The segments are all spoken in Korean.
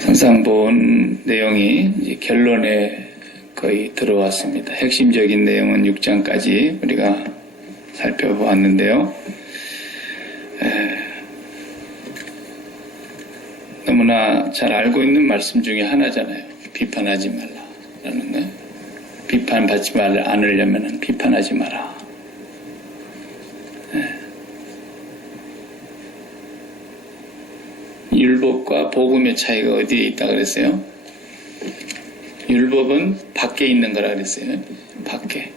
항상 본 내용이 이제 결론에 거의 들어왔습니다. 핵심적인 내용은 6장까지 우리가 살펴보았는데요. 너무나 잘 알고 있는 말씀 중에 하나잖아요. 비판하지 말라라는 거. 비판받지 않으려면 비판하지 마라. 율법과 복음의 차이가 어디에 있다 그랬어요? 율법은 밖에 있는 거라 그랬어요. 밖에.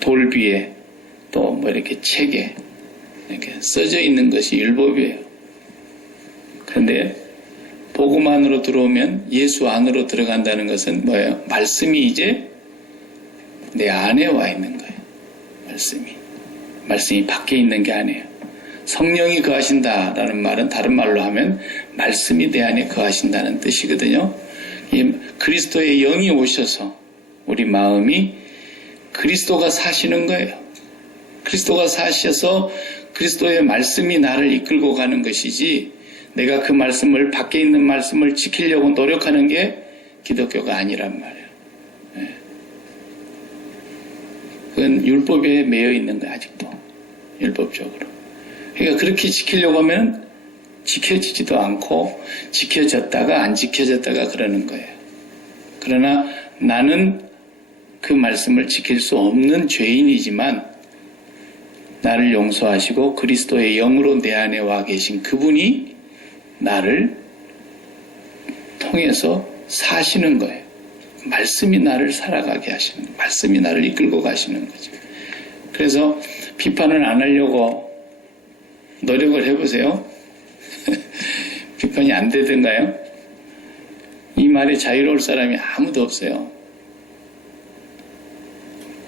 돌 위에 또 뭐 이렇게 책에 이렇게 써져 있는 것이 율법이에요. 그런데 복음 안으로 들어오면 예수 안으로 들어간다는 것은 뭐예요? 말씀이 이제 내 안에 와 있는 거예요. 말씀이 밖에 있는 게 아니에요. 성령이 거하신다라는 말은 다른 말로 하면 말씀이 내 안에 거하신다는 뜻이거든요. 이 그리스도의 영이 오셔서 우리 마음이 그리스도가 사시는 거예요. 그리스도가 사셔서 그리스도의 말씀이 나를 이끌고 가는 것이지 내가 그 말씀을 밖에 있는 말씀을 지키려고 노력하는 게 기독교가 아니란 말이에요. 그건 율법에 매여 있는 거예요. 아직도 율법적으로. 그러니까 그렇게 지키려고 하면 지켜지지도 않고 지켜졌다가 안 지켜졌다가 그러는 거예요. 그러나 나는 그 말씀을 지킬 수 없는 죄인이지만 나를 용서하시고 그리스도의 영으로 내 안에 와 계신 그분이 나를 통해서 사시는 거예요. 말씀이 나를 살아가게 하시는 거예요. 말씀이 나를 이끌고 가시는 거죠. 그래서 비판을 안 하려고 노력을 해보세요. 비판이 안 되던가요? 이 말에 자유로울 사람이 아무도 없어요.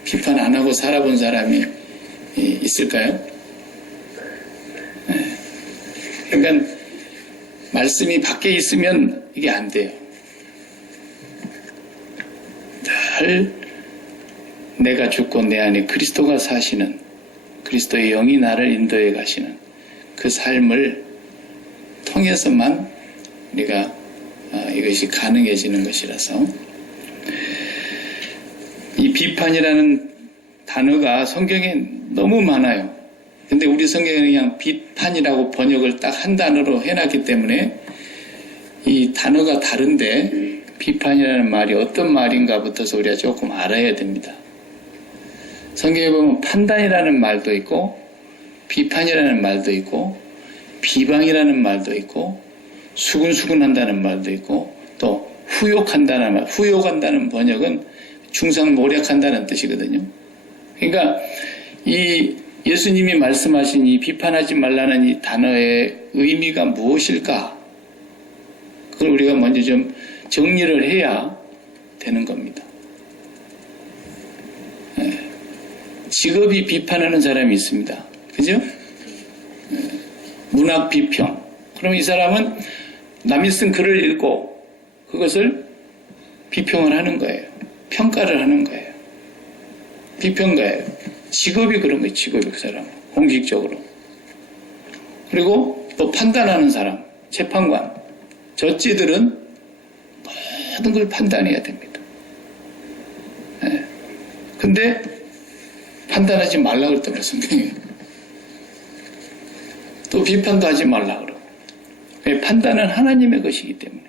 비판 안 하고 살아본 사람이 있을까요? 그러니까 말씀이 밖에 있으면 이게 안 돼요. 늘 내가 죽고 내 안에 그리스도가 사시는 그리스도의 영이 나를 인도해 가시는 그 삶을 통해서만 우리가 이것이 가능해지는 것이라서 이 비판이라는 단어가 성경에 너무 많아요. 근데 우리 성경에는 그냥 비판이라고 번역을 딱 한 단어로 해놨기 때문에 이 단어가 다른데 비판이라는 말이 어떤 말인가부터서 우리가 조금 알아야 됩니다. 성경에 보면 판단이라는 말도 있고 비판이라는 말도 있고 비방이라는 말도 있고 수근수근한다는 말도 있고 또 후욕한다는 말, 후욕한다는 번역은 중상모략한다는 뜻이거든요. 그러니까 이 예수님이 말씀하신 이 비판하지 말라는 이 단어의 의미가 무엇일까? 그걸 우리가 먼저 좀 정리를 해야 되는 겁니다. 직업이 비판하는 사람이 있습니다. 그죠? 문학 비평. 그럼 이 사람은 남이 쓴 글을 읽고 그것을 비평을 하는 거예요. 평가를 하는 거예요. 비평가예요. 직업이 그런 거예요. 직업이 그 사람. 공식적으로. 그리고 또 판단하는 사람. 재판관. 저찌들은 모든 걸 판단해야 됩니다. 근데 판단하지 말라 그랬다고 성경에. 또 비판도 하지 말라 그러고. 판단은 하나님의 것이기 때문에.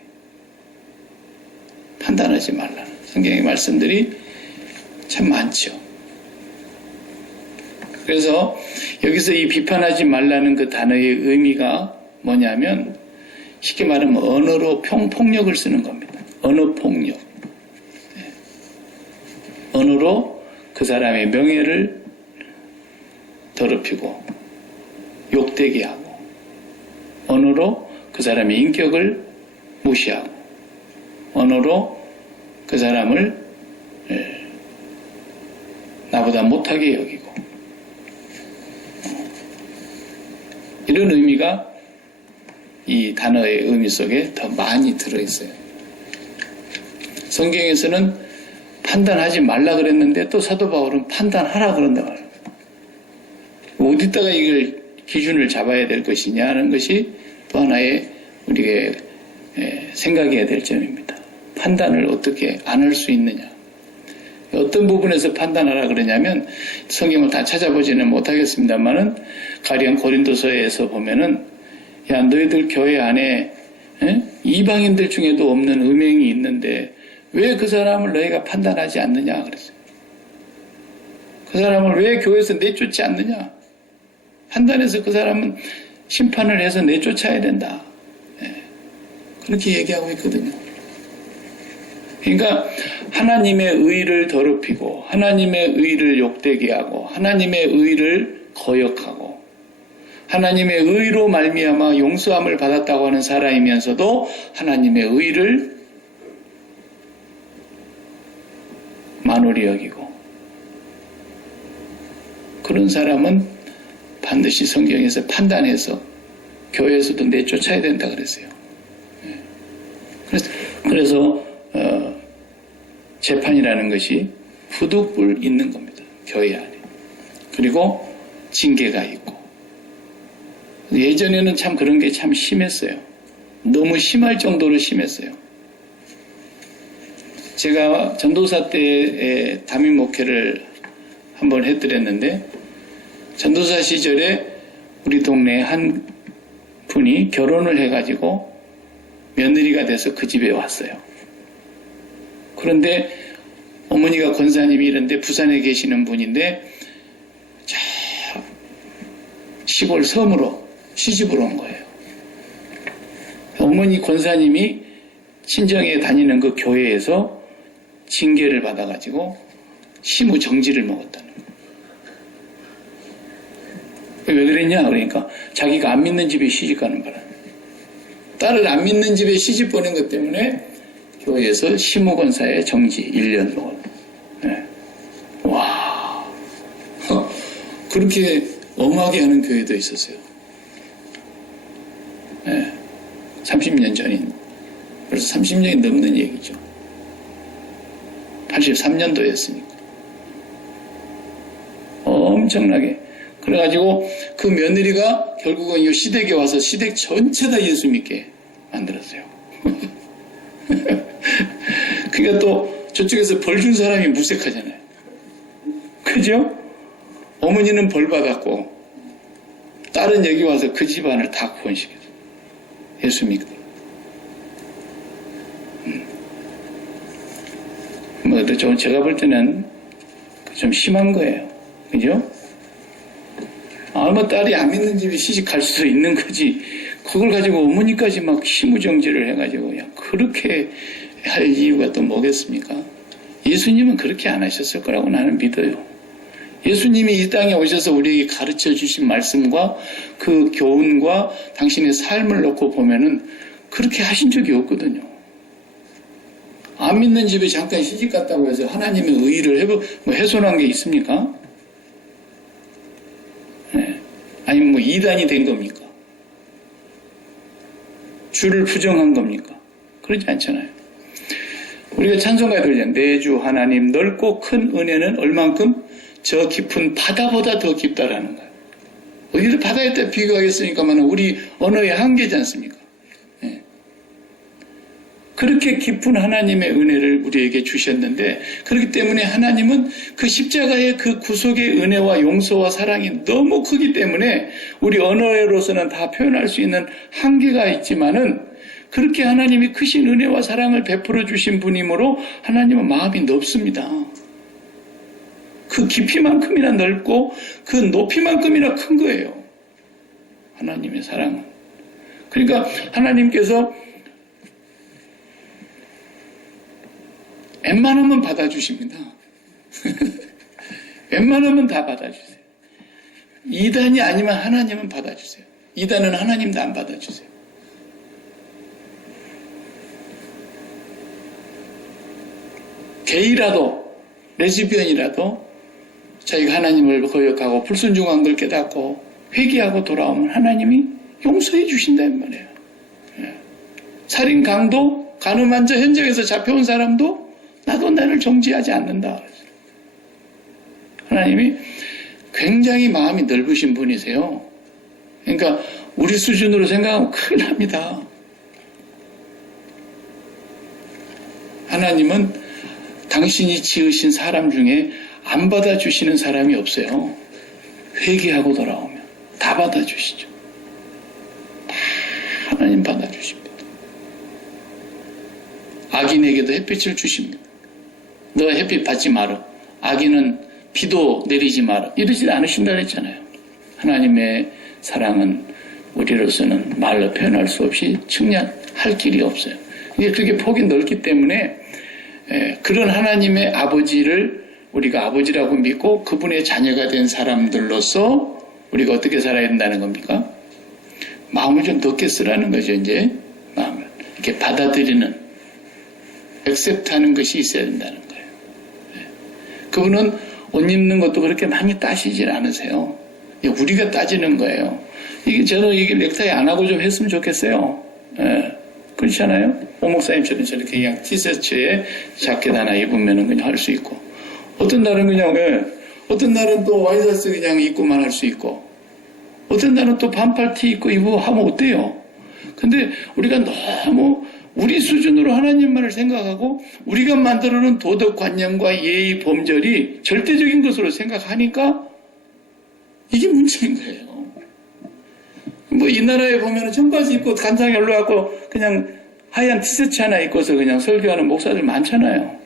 판단하지 말라는 성경의 말씀들이 참 많죠. 그래서 여기서 이 비판하지 말라는 그 단어의 의미가 뭐냐면 쉽게 말하면 언어로 폭력을 쓰는 겁니다. 언어폭력. 언어로 그 사람의 명예를 더럽히고 욕되게 하고 언어로 그 사람의 인격을 무시하고 언어로 그 사람을 나보다 못하게 여기고 이런 의미가 이 단어의 의미 속에 더 많이 들어있어요. 성경에서는 판단하지 말라 그랬는데 또 사도 바울은 판단하라 그런다 말이에요. 어디다가 이걸 기준을 잡아야 될 것이냐 하는 것이 또 하나의 우리의 생각해야 될 점입니다. 판단을 어떻게 안 할 수 있느냐. 어떤 부분에서 판단하라 그러냐면 성경을 다 찾아보지는 못하겠습니다만은 가령 고린도서에서 보면은 야 너희들 교회 안에 이방인들 중에도 없는 음행이 있는데 왜 그 사람을 너희가 판단하지 않느냐 그랬어요. 그 사람을 왜 교회에서 내쫓지 않느냐. 판단해서 그 사람은 심판을 해서 내쫓아야 된다. 그렇게 얘기하고 있거든요. 그러니까 하나님의 의를 더럽히고 하나님의 의를 욕되게 하고 하나님의 의를 거역하고 하나님의 의로 말미암아 용서함을 받았다고 하는 사람이면서도 하나님의 의를 만홀히 여기고 그런 사람은 반드시 성경에서 판단해서 교회에서도 내쫓아야 된다 그랬어요. 그래서 재판이라는 것이 후두불 있는 겁니다. 교회 안에. 그리고 징계가 있고. 예전에는 참 그런 게 참 심했어요. 너무 심할 정도로 심했어요. 제가 전도사 때에 담임 목회를 한번 해드렸는데 전도사 시절에 우리 동네에 한 분이 결혼을 해가지고 며느리가 돼서 그 집에 왔어요. 그런데 어머니가 권사님이 이런데 부산에 계시는 분인데 저 시골 섬으로 시집을 온 거예요. 어머니 권사님이 친정에 다니는 그 교회에서 징계를 받아가지고 시무 정지를 먹었다는 거예요. 왜 그랬냐? 그러니까 자기가 안 믿는 집에 시집 가는 바람. 딸을 안 믿는 집에 시집 보낸 것 때문에 교회에서 시무권사의 정지 1년 먹었어요. 네. 와, 그렇게 엄하게 하는 교회도 있었어요. 네. 30년 전인, 벌써 30년이 넘는 얘기죠. 83년도였으니까. 엄청나게. 그래가지고 그 며느리가 결국은 이 시댁에 와서 시댁 전체 다 예수 믿게 만들었어요. 그러니까 또 저쪽에서 벌 준 사람이 무색하잖아요. 그죠? 어머니는 벌 받았고 딸은 여기 와서 그 집안을 다 구원시켰어요. 예수 믿고. 뭐 제가 볼 때는 좀 심한 거예요. 그죠? 아마 딸이 안 믿는 집에 시집 갈 수도 있는 거지. 그걸 가지고 어머니까지 막 시무정지를 해가지고 그렇게 할 이유가 또 뭐겠습니까? 예수님은 그렇게 안 하셨을 거라고 나는 믿어요. 예수님이 이 땅에 오셔서 우리에게 가르쳐 주신 말씀과 그 교훈과 당신의 삶을 놓고 보면은 그렇게 하신 적이 없거든요. 안 믿는 집에 잠깐 시집 갔다고 해서 하나님의 의의를 훼손한 게 있습니까? 네. 아니면 뭐 이단이 된 겁니까? 주를 부정한 겁니까? 그러지 않잖아요. 우리가 찬송가에 들잖아요. 내 주 하나님 넓고 큰 은혜는 얼만큼 저 깊은 바다보다 더 깊다라는 거예요. 어디를 바다에 때 비교하겠습니까만 우리 언어의 한계지 않습니까? 네. 그렇게 깊은 하나님의 은혜를 우리에게 주셨는데 그렇기 때문에 하나님은 그 십자가의 그 구속의 은혜와 용서와 사랑이 너무 크기 때문에 우리 언어로서는 다 표현할 수 있는 한계가 있지만은 그렇게 하나님이 크신 은혜와 사랑을 베풀어 주신 분이므로 하나님은 마음이 넓습니다. 그 깊이만큼이나 넓고 그 높이만큼이나 큰 거예요. 하나님의 사랑은. 그러니까 하나님께서 웬만하면 받아주십니다. 웬만하면 다 받아주세요. 이단이 아니면 하나님은 받아주세요. 이단은 하나님도 안 받아주세요. 게이라도 레즈비언이라도 자기가 하나님을 거역하고 불순종한 걸 깨닫고 회개하고 돌아오면 하나님이 용서해 주신다는 말이에요. 살인 강도 가늠한 자 현장에서 잡혀온 사람도 나도 나를 정죄하지 않는다. 하나님이 굉장히 마음이 넓으신 분이세요. 그러니까 우리 수준으로 생각하면 큰일 납니다. 하나님은 당신이 지으신 사람 중에 안 받아주시는 사람이 없어요. 회개하고 돌아오면 다 받아주시죠. 다 하나님 받아주십니다. 악인에게도 햇빛을 주십니다. 너 햇빛 받지 마라. 악인은 비도 내리지 마라. 이러지 않으신다 그랬잖아요. 하나님의 사랑은 우리로서는 말로 표현할 수 없이 측량할 길이 없어요. 이게 그렇게 폭이 넓기 때문에 그런 하나님의 아버지를 우리가 아버지라고 믿고 그분의 자녀가 된 사람들로서 우리가 어떻게 살아야 된다는 겁니까? 마음을 좀 넓게 쓰라는 거죠. 이제 마음을 이렇게 받아들이는 액셉트하는 것이 있어야 된다는 거예요. 그분은 옷 입는 것도 그렇게 많이 따시질 않으세요. 우리가 따지는 거예요. 저는 이게 넥타이 안 하고 좀 했으면 좋겠어요. 그렇잖아요? 오 목사님처럼 저렇게 그냥 티셔츠에 자켓 하나 입으면 그냥 할 수 있고, 어떤 날은 그냥, 어떤 날은 또 와이셔츠 그냥 입고만 할 수 있고, 어떤 날은 또 반팔 티 입고 하면 어때요? 근데 우리가 너무 우리 수준으로 하나님만을 생각하고 우리가 만들어놓은 도덕관념과 예의 범절이 절대적인 것으로 생각하니까 이게 문제인 거예요. 뭐 이 나라에 보면 청바지 입고 간장에 올라가고 그냥 하얀 티셔츠 하나 입고서 그냥 설교하는 목사들 많잖아요.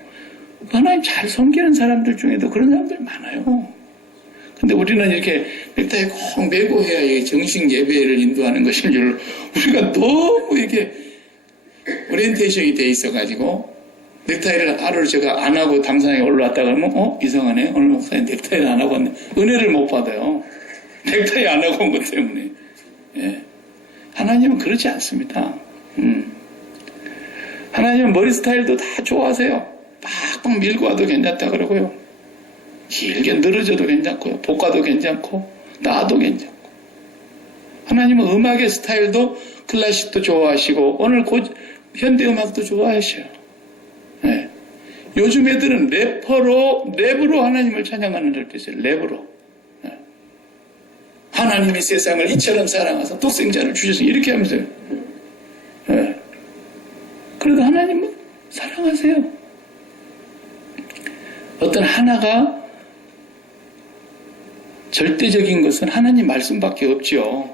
하나님 잘 섬기는 사람들 중에도 그런 사람들 많아요. 근데 우리는 이렇게 넥타이 꼭 매고 해야 정식 예배를 인도하는 것인 줄 우리가 너무 이렇게 오리엔테이션이 돼 있어가지고 넥타이를 하루를 제가 안 하고 당상에 올라왔다 그러면 이상하네. 오늘 목사님 넥타이를 안 하고 왔네. 은혜를 못 받아요. 넥타이 안 하고 온 것 때문에. 예. 하나님은 그렇지 않습니다. 하나님은 머리 스타일도 다 좋아하세요. 빡빡 밀고 와도 괜찮다 그러고요. 길게 늘어져도 괜찮고요. 볶아도 괜찮고 나도 괜찮고. 하나님은 음악의 스타일도 클래식도 좋아하시고 오늘 곧 현대음악도 좋아하셔요. 네. 요즘 애들은 랩으로 하나님을 찬양하는 애들도 있어요. 랩으로. 네. 하나님이 세상을 이처럼 사랑하사 독생자를 주셔서 이렇게 하면서요. 네. 그래도 하나님은 사랑하세요. 어떤 하나가 절대적인 것은 하나님 말씀밖에 없죠.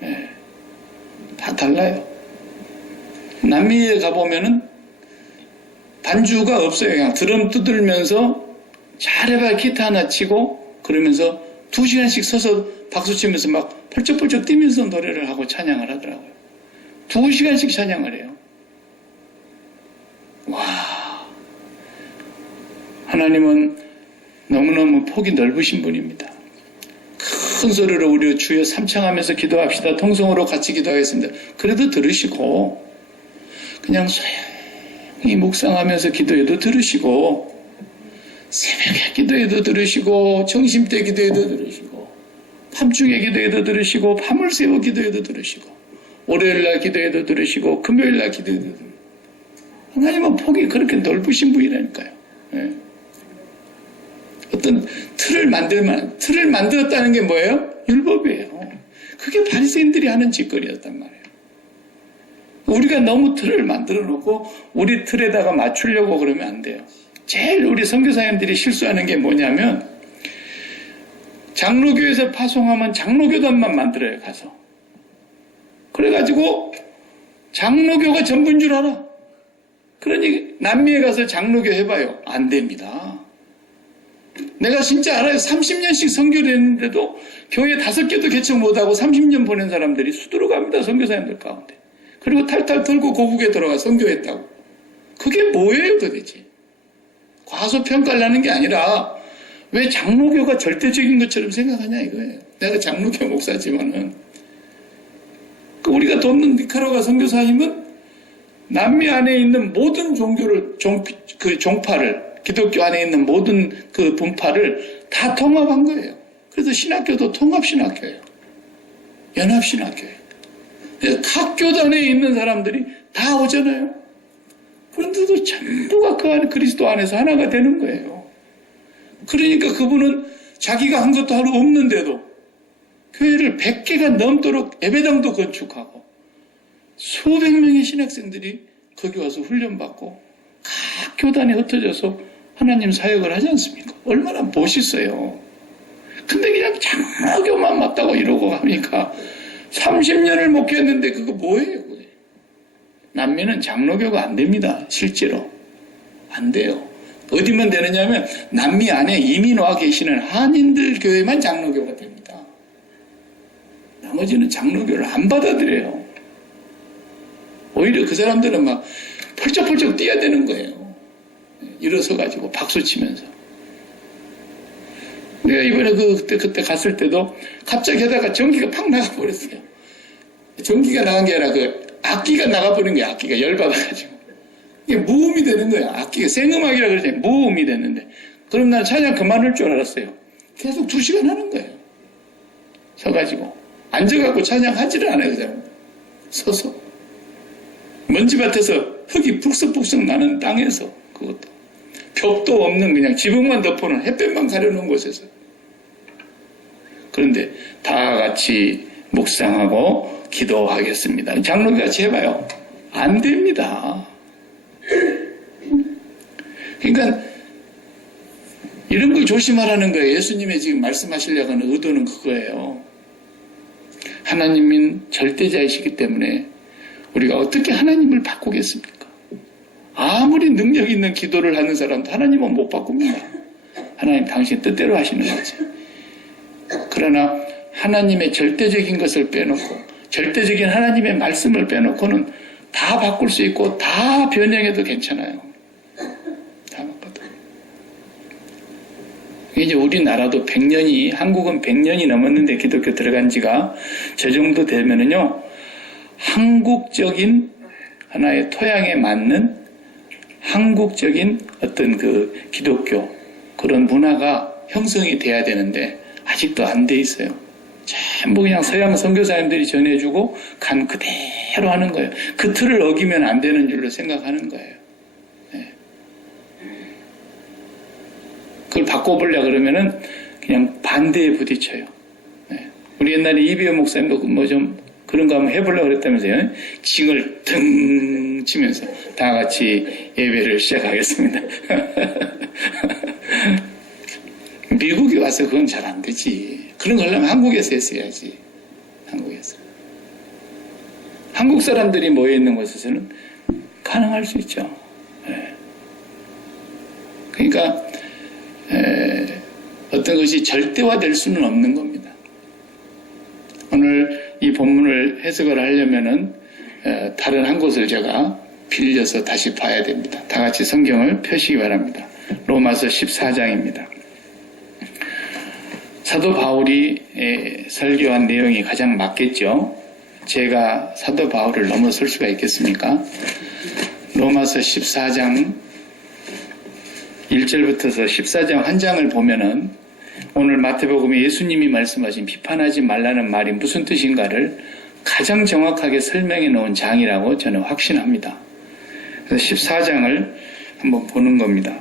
네. 다 달라요. 남미에 가보면은 반주가 없어요. 그냥 드럼 두들면서 잘해봐 기타 하나 치고 그러면서 2시간씩 서서 박수 치면서 막 펄쩍펄쩍 뛰면서 노래를 하고 찬양을 하더라고요. 2시간씩 찬양을 해요. 와, 하나님은 너무너무 폭이 넓으신 분입니다. 큰 소리로 우리 주여 삼창하면서 기도합시다. 통성으로 같이 기도하겠습니다. 그래도 들으시고 그냥 소양히 묵상하면서 기도해도 들으시고 새벽에 기도해도 들으시고 정심때 기도해도 들으시고 밤중에 기도해도 들으시고 밤을 새워 기도해도 들으시고 월요일날 기도해도 들으시고 금요일날 기도해도 들으시고 하나님은 폭이 그렇게 넓으신 분이라니까요. 네. 어떤 틀을 만들었다는 게 뭐예요? 율법이에요. 그게 바리새인들이 하는 짓거리였단 말이에요. 우리가 너무 틀을 만들어 놓고 우리 틀에다가 맞추려고 그러면 안 돼요. 제일 우리 선교사님들이 실수하는 게 뭐냐면 장로교에서 파송하면 장로교단만 만들어요. 가서. 그래가지고 장로교가 전부인 줄 알아. 그러니 남미에 가서 장로교 해봐요. 안 됩니다. 내가 진짜 알아요. 30년씩 선교를 했는데도 교회 5개도 개척 못하고 30년 보낸 사람들이 수두룩 갑니다. 선교사님들 가운데. 그리고 탈탈 털고 고국에 들어가 선교했다고. 그게 뭐예요 도대체? 과소평가를 하는 게 아니라 왜 장로교가 절대적인 것처럼 생각하냐 이거예요. 내가 장로교 목사지만은 우리가 돕는 니카라과 선교사님은 남미 안에 있는 모든 종교를 종파를 기독교 안에 있는 모든 그 분파를 다 통합한 거예요. 그래서 신학교도 통합신학교예요. 연합신학교예요. 각 교단에 있는 사람들이 다 오잖아요. 그런데도 전부가 그 안에 그리스도 안에서 하나가 되는 거예요. 그러니까 그분은 자기가 한 것도 하루 없는데도 교회를 100개가 넘도록 예배당도 건축하고 수백 명의 신학생들이 거기 와서 훈련받고 각 교단에 흩어져서 하나님 사역을 하지 않습니까? 얼마나 멋있어요. 근데 그냥 장로교만 맞다고 이러고 하니까 30년을 목회했는데 그거 뭐예요? 그게? 남미는 장로교가 안 됩니다. 실제로. 안 돼요. 어디만 되느냐면 남미 안에 이민 와 계시는 한인들 교회만 장로교가 됩니다. 나머지는 장로교를 안 받아들여요. 오히려 그 사람들은 막 펄쩍펄쩍 뛰어야 되는 거예요. 일어서가지고 박수 치면서. 내가 이번에 그때 갔을 때도 갑자기 하다가 전기가 팍 나가버렸어요. 전기가 나간 게 아니라 악기가 나가버린 거야. 악기가 열받아가지고. 이게 무음이 되는 거야. 악기가 생음악이라 그러잖아요. 무음이 됐는데. 그럼 난 찬양 그만할 줄 알았어요. 계속 2시간 하는 거예요. 서가지고. 앉아갖고 찬양하지를 않아요. 그 사람. 서서. 먼지밭에서 흙이 북석북석 나는 땅에서 그것도. 벽도 없는 그냥 지붕만 덮어놓은 햇볕만 가려놓은 곳에서. 그런데 다 같이 묵상하고 기도하겠습니다. 장로같이 해봐요. 안 됩니다. 그러니까 이런 걸 조심하라는 거예요. 예수님이 지금 말씀하시려고 하는 의도는 그거예요. 하나님은 절대자이시기 때문에 우리가 어떻게 하나님을 바꾸겠습니까? 아무리 능력 있는 기도를 하는 사람도 하나님은 못 바꿉니다. 하나님 당신 뜻대로 하시는 거지. 그러나 하나님의 절대적인 것을 빼놓고 절대적인 하나님의 말씀을 빼놓고는 다 바꿀 수 있고 다 변형해도 괜찮아요. 다 바꿔도. 이제 우리나라도 100년이 한국은 100년이 넘었는데 기독교 들어간 지가 저 정도 되면은요. 한국적인 하나의 토양에 맞는 한국적인 어떤 기독교 그런 문화가 형성이 돼야 되는데 아직도 안 돼 있어요. 전부 그냥 서양 선교사님들이 전해주고 간 그대로 하는 거예요. 그 틀을 어기면 안 되는 줄로 생각하는 거예요. 네. 그걸 바꿔보려고 그러면은 그냥 반대에 부딪혀요. 네. 우리 옛날에 이비호 목사님도 뭐 좀 그런 거 한번 해보려고 그랬다면서요. 징을 등 치면서 다 같이 예배를 시작하겠습니다. 미국에 와서 그건 잘 안 되지. 그런 걸 하려면 한국에서 했어야지. 한국에서. 한국 사람들이 모여있는 곳에서는 가능할 수 있죠. 네. 그러니까 어떤 것이 절대화될 수는 없는 겁니다. 오늘 이 본문을 해석을 하려면은 다른 한 곳을 제가 빌려서 다시 봐야 됩니다. 다 같이 성경을 펴시기 바랍니다. 로마서 14장입니다. 사도 바울이 설교한 내용이 가장 맞겠죠. 제가 사도 바울을 넘어설 수가 있겠습니까? 로마서 14장 1절부터서 14장 한 장을 보면은 오늘 마태복음에 예수님이 말씀하신 비판하지 말라는 말이 무슨 뜻인가를 가장 정확하게 설명해 놓은 장이라고 저는 확신합니다. 그래서 14장을 한번 보는 겁니다.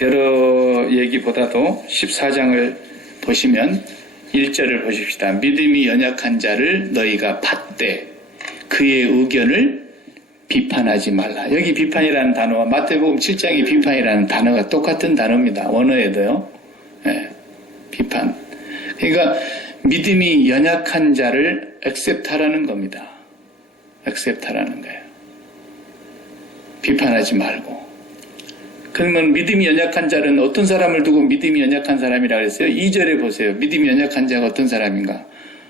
여러 얘기보다도 14장을 보시면 1절을 보십시다. 믿음이 연약한 자를 너희가 받되 그의 의견을 비판하지 말라. 여기 비판이라는 단어와 마태복음 7장의 비판이라는 단어가 똑같은 단어입니다. 원어에도요. 네, 비판. 그러니까 믿음이 연약한 자를 액셉트하라는 겁니다. 액셉트하라는 거예요. 비판하지 말고. 그러면 믿음이 연약한 자는 어떤 사람을 두고 믿음이 연약한 사람이라고 했어요? 2절에 보세요. 믿음이 연약한 자가 어떤 사람인가?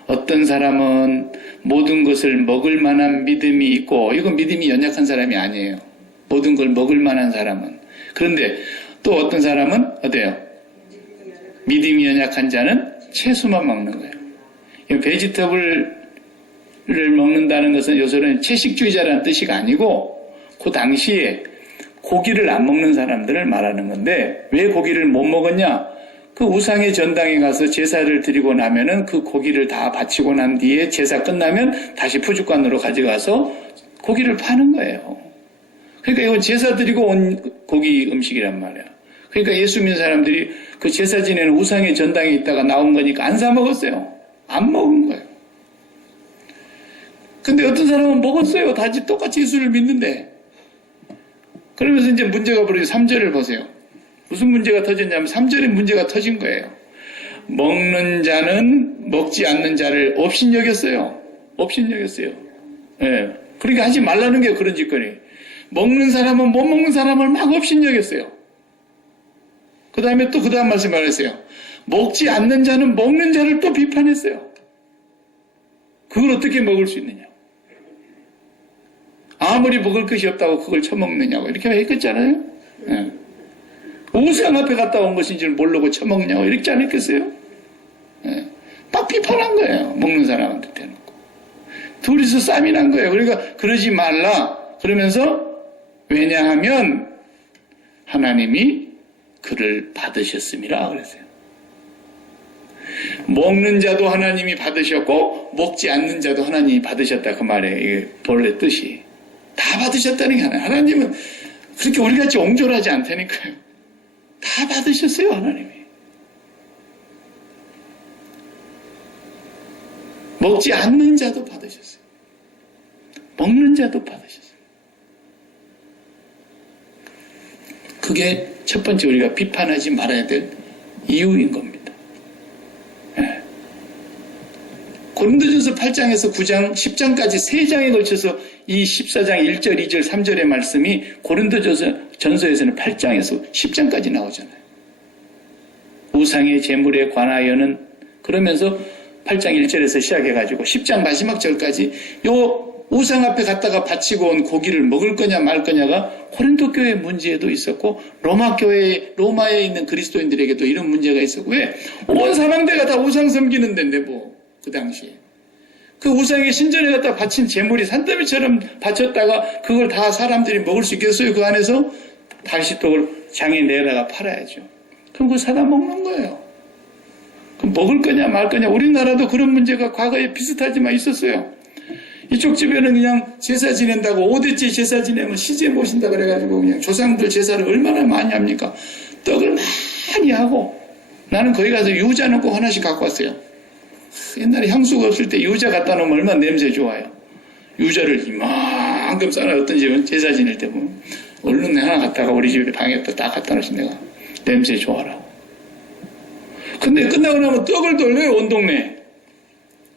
어떤 사람은 모든 것을 먹을 만한 믿음이 있고, 이건 믿음이 연약한 사람이 아니에요. 모든 걸 먹을 만한 사람은. 그런데 또 어떤 사람은 어때요? 믿음이 연약한 자는 채소만 먹는 거예요. 베지터블을 먹는다는 것은 요새는 채식주의자라는 뜻이 아니고 그 당시에 고기를 안 먹는 사람들을 말하는 건데 왜 고기를 못 먹었냐? 그 우상의 전당에 가서 제사를 드리고 나면은 그 고기를 다 바치고 난 뒤에 제사 끝나면 다시 푸주간으로 가져가서 고기를 파는 거예요. 그러니까 이건 제사 드리고 온 고기 음식이란 말이야. 그러니까 예수 믿는 사람들이 그 제사 지내는 우상의 전당에 있다가 나온 거니까 안 사 먹었어요. 안 먹은 거예요. 근데 어떤 사람은 먹었어요. 다 똑같이 예수를 믿는데. 그러면서 이제 문제가 벌어져 3절을 보세요. 무슨 문제가 터졌냐면 3절에 문제가 터진 거예요. 먹는 자는 먹지 않는 자를 업신여겼어요. 업신여겼어요. 예. 그러니까 하지 말라는 게 그런 짓거리. 먹는 사람은 못 먹는 사람을 막 업신여겼어요. 그 다음에 또 그 다음 말씀 말했어요. 먹지 않는 자는 먹는 자를 또 비판했어요. 그걸 어떻게 먹을 수 있느냐. 아무리 먹을 것이 없다고 그걸 처먹느냐고 이렇게 했겠잖아요. 예. 우상 앞에 갔다 온 것인 줄 모르고 처먹냐고 이렇게 안 했겠어요? 예. 막 비판한 거예요. 먹는 사람한테 대놓고. 둘이서 싸움이 난 거예요. 그러니까 그러지 말라. 그러면서 왜냐하면 하나님이 그를 받으셨음이라 그랬어요. 먹는 자도 하나님이 받으셨고 먹지 않는 자도 하나님이 받으셨다. 그 말에 이게 본래 뜻이. 다 받으셨다는 게 하나님. 하나님은 그렇게 우리같이 옹졸하지 않다니까요. 다 받으셨어요. 하나님이. 먹지 않는 자도 받으셨어요. 먹는 자도 받으셨어요. 그게 첫 번째 우리가 비판하지 말아야 될 이유인 겁니다. 네. 고린도전서 8장에서 9장, 10장까지 3장에 걸쳐서 이 14장 1절, 2절, 3절의 말씀이 고린도전서에서는 8장에서 10장까지 나오잖아요. 우상의 제물에 관하여는 그러면서 8장 1절에서 시작해가지고 10장 마지막 절까지 요 우상 앞에 갔다가 바치고 온 고기를 먹을 거냐 말 거냐가 고린도 교회 문제에도 있었고 로마에 있는 그리스도인들에게도 이런 문제가 있었고 왜? 온 사망대가 다 우상 섬기는 데인데 뭐 그 당시에 그 우상의 신전에 갖다 바친 제물이 산더미처럼 바쳤다가 그걸 다 사람들이 먹을 수 있겠어요? 그 안에서 다시 또 장에 내다가 팔아야죠. 그럼 그거 사다 먹는 거예요. 그럼 먹을 거냐 말 거냐. 우리나라도 그런 문제가 과거에 비슷하지만 있었어요. 이쪽 집에는 그냥 제사 지낸다고 5대째 제사 지내면 시제 모신다 그래가지고 그냥 조상들 제사를 얼마나 많이 합니까? 떡을 많이 하고 나는 거기 가서 유자는 꼭 하나씩 갖고 왔어요. 옛날에 향수가 없을 때 유자 갖다 놓으면 얼마나 냄새 좋아요. 유자를 이만큼 싸놔. 어떤 집은 제사 지낼 때 보면 얼른 하나 갖다가 우리 집에 방에 또 딱 갖다 놓으신 내가 냄새 좋아라고. 근데 끝나고 나면 떡을 돌려요. 온 동네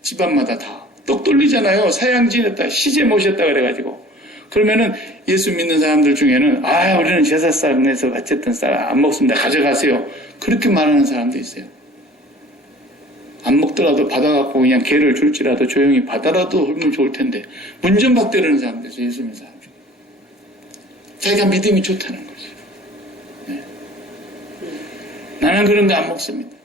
집안마다 다 떡 돌리잖아요. 사양 지냈다 시제 모셨다 그래가지고 그러면은 예수 믿는 사람들 중에는 우리는 제사상에서 어쨌든 안 먹습니다. 가져가세요. 그렇게 말하는 사람도 있어요. 안 먹더라도 받아갖고 그냥 개를 줄지라도 조용히 받아라도 하면 좋을 텐데 문전박대라는 사람도 있어요. 예수 믿는 사람 중에. 자기가 믿음이 좋다는 거죠. 네. 나는 그런 거 안 먹습니다.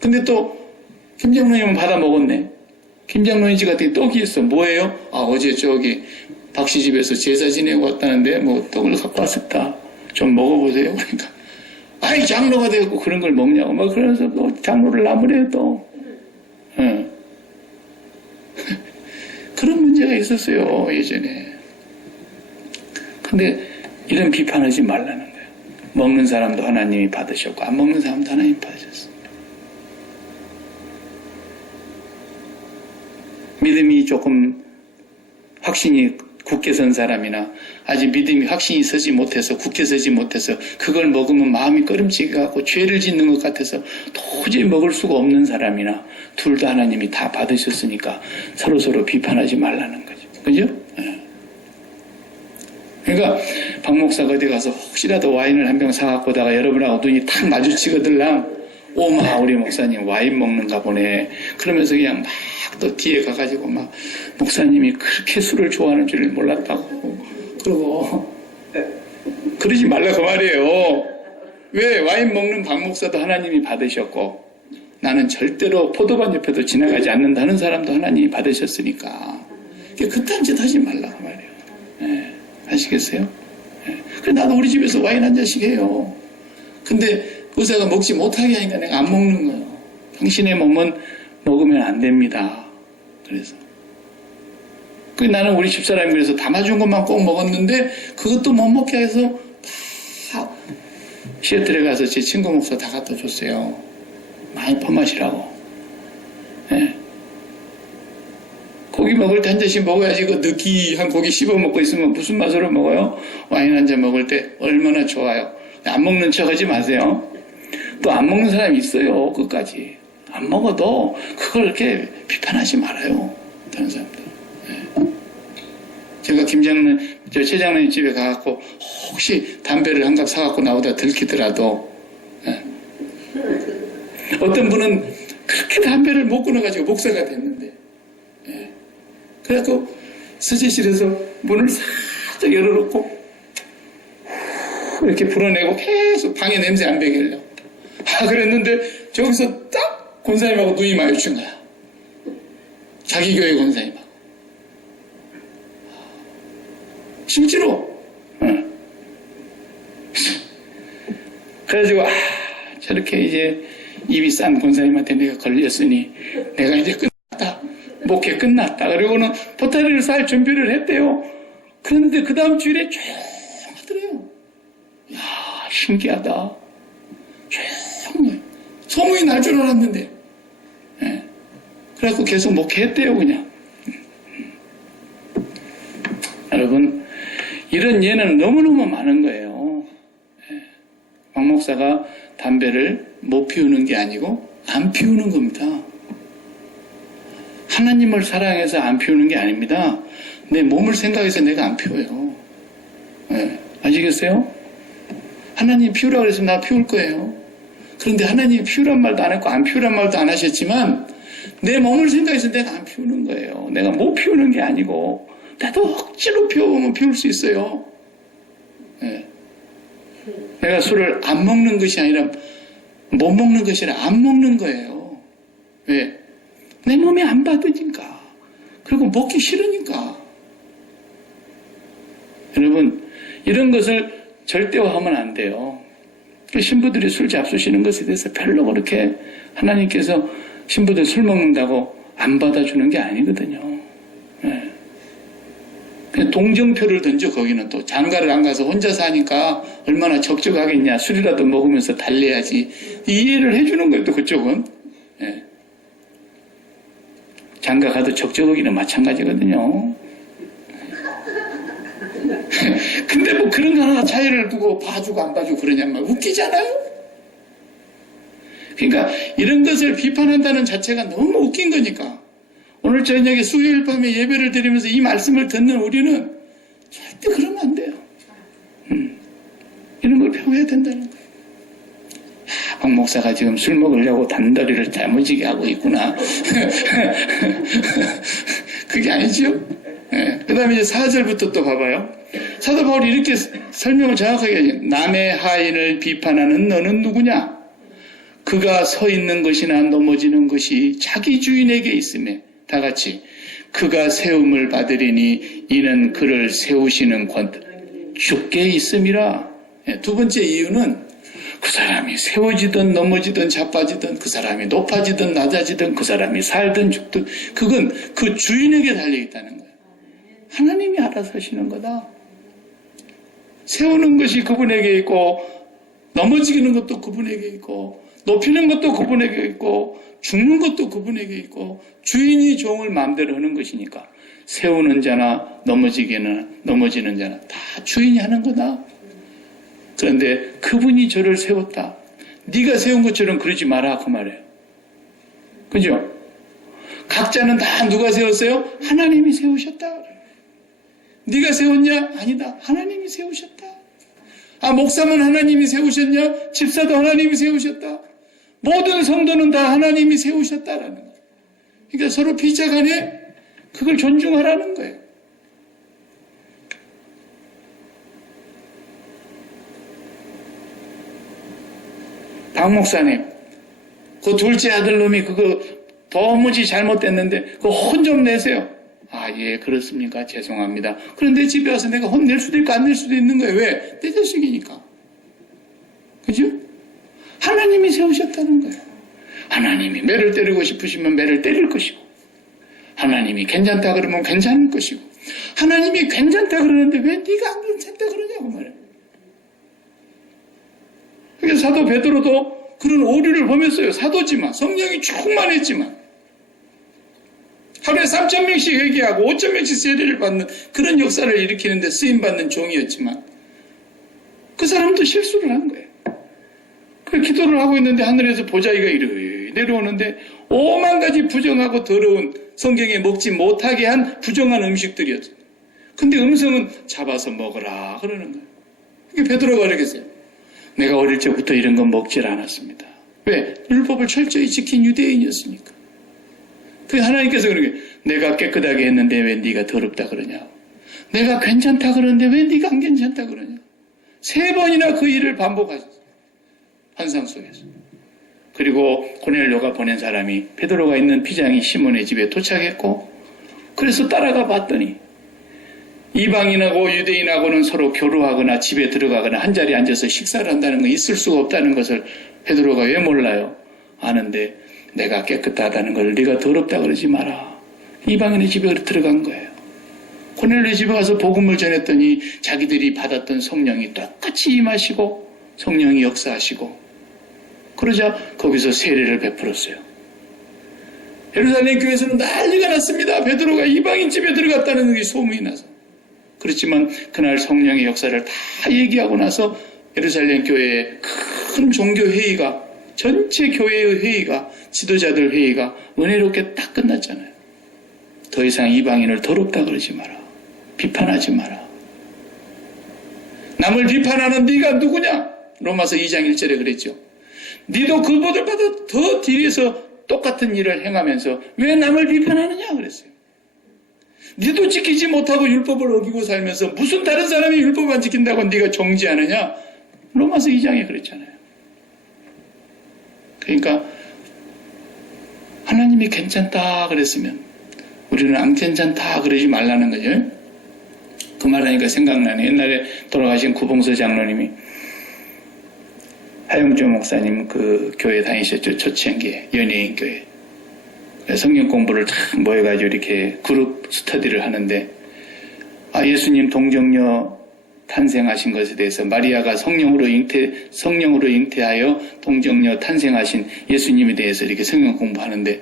근데 또 김장로님은 받아 먹었네. 김장로님 집 같은 떡이 있어. 뭐예요? 어제 저기 박씨 집에서 제사 지내고 왔다는데 뭐 떡을 갖고 왔었다. 좀 먹어보세요. 그러니까 장로가 되고 그런 걸 먹냐고 막 그러면서 또 장로를 나무래요 또. 네. 그런 문제가 있었어요 예전에. 근데 이런 비판하지 말라는 거예요. 먹는 사람도 하나님이 받으셨고 안 먹는 사람도 하나님이 받으셨어요. 믿음이 조금 확신이 굳게 선 사람이나 아직 믿음이 확신이 서지 못해서 굳게 서지 못해서 그걸 먹으면 마음이 꺼림칙해갖고 죄를 짓는 것 같아서 도저히 먹을 수가 없는 사람이나 둘 다 하나님이 다 받으셨으니까 서로 비판하지 말라는 거죠. 그죠? 네. 그러니까 박 목사가 어디 가서 혹시라도 와인을 한 병 사갖고 다가 여러분하고 눈이 탁 마주치거들랑 오마 우리 목사님 와인 먹는가 보네. 그러면서 그냥 막 또 뒤에 가가지고 막 목사님이 그렇게 술을 좋아하는 줄을 몰랐다고 그러고 그러지 말라 그 말이에요. 왜? 와인 먹는 박 목사도 하나님이 받으셨고 나는 절대로 포도밭 옆에도 지나가지 않는다는 사람도 하나님이 받으셨으니까 그딴 짓 하지 말라 그 말이에요. 네. 아시겠어요? 네. 그래 나도 우리 집에서 와인 한 잔씩 해요. 근데 의사가 먹지 못하게 하니까 내가 안 먹는 거예요. 당신의 몸은 먹으면 안 됩니다. 그래서 나는 우리 집사람이 그래서 담아준 것만 꼭 먹었는데 그것도 못 먹게 해서 다 시애틀에 가서 제 친구 목사 다 갖다 줬어요. 많이 퍼마시라고. 네. 거기 고기 먹을 때 한 잔씩 먹어야지 그 느끼한 고기 씹어 먹고 있으면 무슨 맛으로 먹어요? 와인 한 잔 먹을 때 얼마나 좋아요. 안 먹는 척 하지 마세요. 또 안 먹는 사람이 있어요. 끝까지. 안 먹어도 그걸 이렇게 비판하지 말아요. 다른 사람들. 네. 제가 최 장로님 집에 가갖고 혹시 담배를 한 갑 사갖고 나오다 들키더라도 네. 어떤 분은 그렇게 담배를 못 끊어가지고 목사가 됐는데 네. 그래갖고 서재실에서 문을 살짝 열어놓고 이렇게 불어내고 계속 방에 냄새 안 배길려. 그랬는데 저기서 딱 권사님하고 눈이 마주친 거야. 자기 교회 권사님하고. 실제로. 그래가지고 저렇게 이제 입이 싼 권사님한테 내가 걸렸으니 내가 이제 끝났다. 목회 끝났다. 그리고는 보따리를 쌀 준비를 했대요. 그런데 그 다음 주일에 조용하더래요. 이야, 신기하다. 조용해. 소문이 날 줄 알았는데. 네. 그래갖고 계속 목회했대요, 그냥. 여러분, 이런 예는 너무너무 많은 거예요. 네. 박 목사가 담배를 못 피우는 게 아니고 안 피우는 겁니다. 하나님을 사랑해서 안 피우는 게 아닙니다. 내 몸을 생각해서 내가 안 피워요. 네. 아시겠어요? 하나님 피우라고 그래서 나 피울 거예요. 그런데 하나님이 피우란 말도 안 했고 안 피우란 말도 안 하셨지만 내 몸을 생각해서 내가 안 피우는 거예요. 내가 못 피우는 게 아니고 나도 억지로 피워보면 피울 수 있어요. 네. 내가 술을 안 먹는 것이 아니라 못 먹는 것이 아니라 안 먹는 거예요. 왜? 내 몸이 안 받으니까. 그리고 먹기 싫으니까. 여러분, 이런 것을 절대화하면 안 돼요. 신부들이 술 잡수시는 것에 대해서 별로 그렇게 하나님께서 신부들 술 먹는다고 안 받아주는 게 아니거든요. 네. 그냥 동정표를 던져. 거기는 또 장가를 안 가서 혼자 사니까 얼마나 적적하겠냐. 술이라도 먹으면서 달래야지. 이해를 해주는 거예요. 또 그쪽은. 네. 장가 가도 적적하기는 마찬가지거든요. 근데 뭐 그런 거 하나 차이를 두고 봐주고 안 봐주고 그러냔 말 웃기잖아요. 그러니까 이런 것을 비판한다는 자체가 너무 웃긴 거니까 오늘 저녁에 수요일 밤에 예배를 드리면서 이 말씀을 듣는 우리는 절대 그러면 안 돼요. 이런 걸 배워야 된다는 거예요. 박 목사가 지금 술 먹으려고 단다리를 잘못지게 하고 있구나. 그게 아니죠. 네. 그 다음에 이제 4절부터 또 봐봐요. 사도 바울이 이렇게 설명을 정확하게 하죠. 남의 하인을 비판하는 너는 누구냐? 그가 서 있는 것이나 넘어지는 것이 자기 주인에게 있음에 다 같이 그가 세움을 받으리니 이는 그를 세우시는 권 주께 있음이라. 네. 두 번째 이유는 그 사람이 세워지든 넘어지든 자빠지든 그 사람이 높아지든 낮아지든 그 사람이 살든 죽든 그건 그 주인에게 달려있다는 거예요. 하나님이 알아서 하시는 거다. 세우는 것이 그분에게 있고 넘어지는 것도 그분에게 있고 높이는 것도 그분에게 있고 죽는 것도 그분에게 있고 주인이 종을 마음대로 하는 것이니까 세우는 자나 넘어지는 자나 다 주인이 하는 거다. 그런데 그분이 저를 세웠다. 네가 세운 것처럼 그러지 마라 그 말이에요. 그죠? 각자는 다 누가 세웠어요? 하나님이 세우셨다. 네가 세웠냐? 아니다. 하나님이 세우셨다. 목사만 하나님이 세우셨냐? 집사도 하나님이 세우셨다. 모든 성도는 다 하나님이 세우셨다라는 거예요. 그러니까 서로 피차간에 그걸 존중하라는 거예요. 박 목사님, 그 둘째 아들 놈이 그거 도무지 잘못됐는데 그거 혼 좀 내세요. 예, 그렇습니까? 죄송합니다. 그런데 집에 와서 내가 혼낼 수도 있고 안 낼 수도 있는 거예요. 왜? 내 자식이니까. 그죠? 하나님이 세우셨다는 거예요. 하나님이 매를 때리고 싶으시면 매를 때릴 것이고 하나님이 괜찮다 그러면 괜찮을 것이고 하나님이 괜찮다 그러는데 왜 네가 안 괜찮다 그러냐고 말이에요. 그러니까 사도 베드로도 그런 오류를 범했어요. 사도지만 성령이 충만했지만 하루에 3,000명씩 회개하고 5,000명씩 세례를 받는 그런 역사를 일으키는데 쓰임받는 종이었지만 그 사람도 실수를 한 거예요. 그 기도를 하고 있는데 하늘에서 보자기가 이렇게 내려오는데 5만 가지 부정하고 더러운 성경에 먹지 못하게 한 부정한 음식들이었어요. 근데 음성은 잡아서 먹으라 그러는 거예요. 그게 베드로가 그러겠어요. 내가 어릴 적부터 이런 건 먹질 않았습니다. 왜? 율법을 철저히 지킨 유대인이었으니까. 그 하나님께서 그러게 내가 깨끗하게 했는데 왜 네가 더럽다 그러냐. 내가 괜찮다 그러는데 왜 네가 안 괜찮다 그러냐. 3번이나 그 일을 반복하셨어요. 환상 속에서. 그리고 고넬료가 보낸 사람이 베드로가 있는 피장이 시몬의 집에 도착했고 그래서 따라가 봤더니 이방인하고 유대인하고는 서로 교류하거나 집에 들어가거나 한자리에 앉아서 식사를 한다는 건 있을 수가 없다는 것을 베드로가 왜 몰라요? 아는데 내가 깨끗하다는 걸 네가 더럽다 그러지 마라. 이방인의 집에 들어간 거예요. 고넬료 집에 가서 복음을 전했더니 자기들이 받았던 성령이 똑같이 임하시고 성령이 역사하시고 그러자 거기서 세례를 베풀었어요. 예루살렘 교회에서는 난리가 났습니다. 베드로가 이방인 집에 들어갔다는 게 소문이 나서. 그렇지만 그날 성령의 역사를 다 얘기하고 나서 예루살렘 교회의 큰 종교 회의가 전체 교회의 회의가 지도자들 회의가 은혜롭게 딱 끝났잖아요. 더 이상 이방인을 더럽다 그러지 마라. 비판하지 마라. 남을 비판하는 네가 누구냐? 로마서 2장 1절에 그랬죠. 네도 그보다 더 뒤에서 똑같은 일을 행하면서 왜 남을 비판하느냐 그랬어요. 네도 지키지 못하고 율법을 어기고 살면서 무슨 다른 사람이 율법 안 지킨다고 네가 정지하느냐? 로마서 2장에 그랬잖아요. 그러니까 하나님이 괜찮다 그랬으면 우리는 안 괜찮다 그러지 말라는 거죠. 그 말하니까 생각나네. 옛날에 돌아가신 구봉서 장로님이 하영조 목사님 그 교회 다니셨죠. 초창기에 연예인 교회. 성경 공부를 참 모여가지고 이렇게 그룹 스터디를 하는데 예수님 동정녀 탄생하신 것에 대해서 마리아가 성령으로 잉태하여 동정녀 탄생하신 예수님에 대해서 이렇게 성경 공부하는데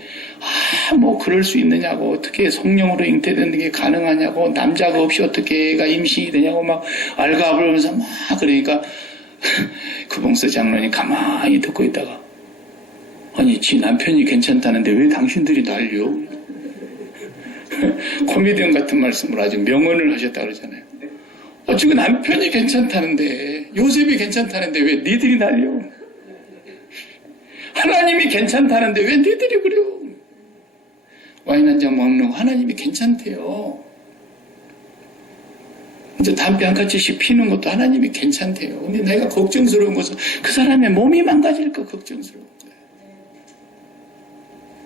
뭐 그럴 수 있느냐고 어떻게 성령으로 잉태되는 게 가능하냐고 남자가 없이 어떻게 애가 임신이 되냐고 막 알가불면서 막 그러니까 구봉서 장로님 가만히 듣고 있다가 아니 지 남편이 괜찮다는데 왜 당신들이 난리요? 코미디언 같은 말씀을 아주 명언을 하셨다 그러잖아요. 지금 남편이 괜찮다는데 요셉이 괜찮다는데 왜 니들이 난리요? 하나님이 괜찮다는데 왜 니들이 그래요? 와인 한 잔 먹는 거 하나님이 괜찮대요. 이제 담배 한 가지씩 피는 것도 하나님이 괜찮대요. 근데 내가 걱정스러운 것은 그 사람의 몸이 망가질까 걱정스러운 거예요.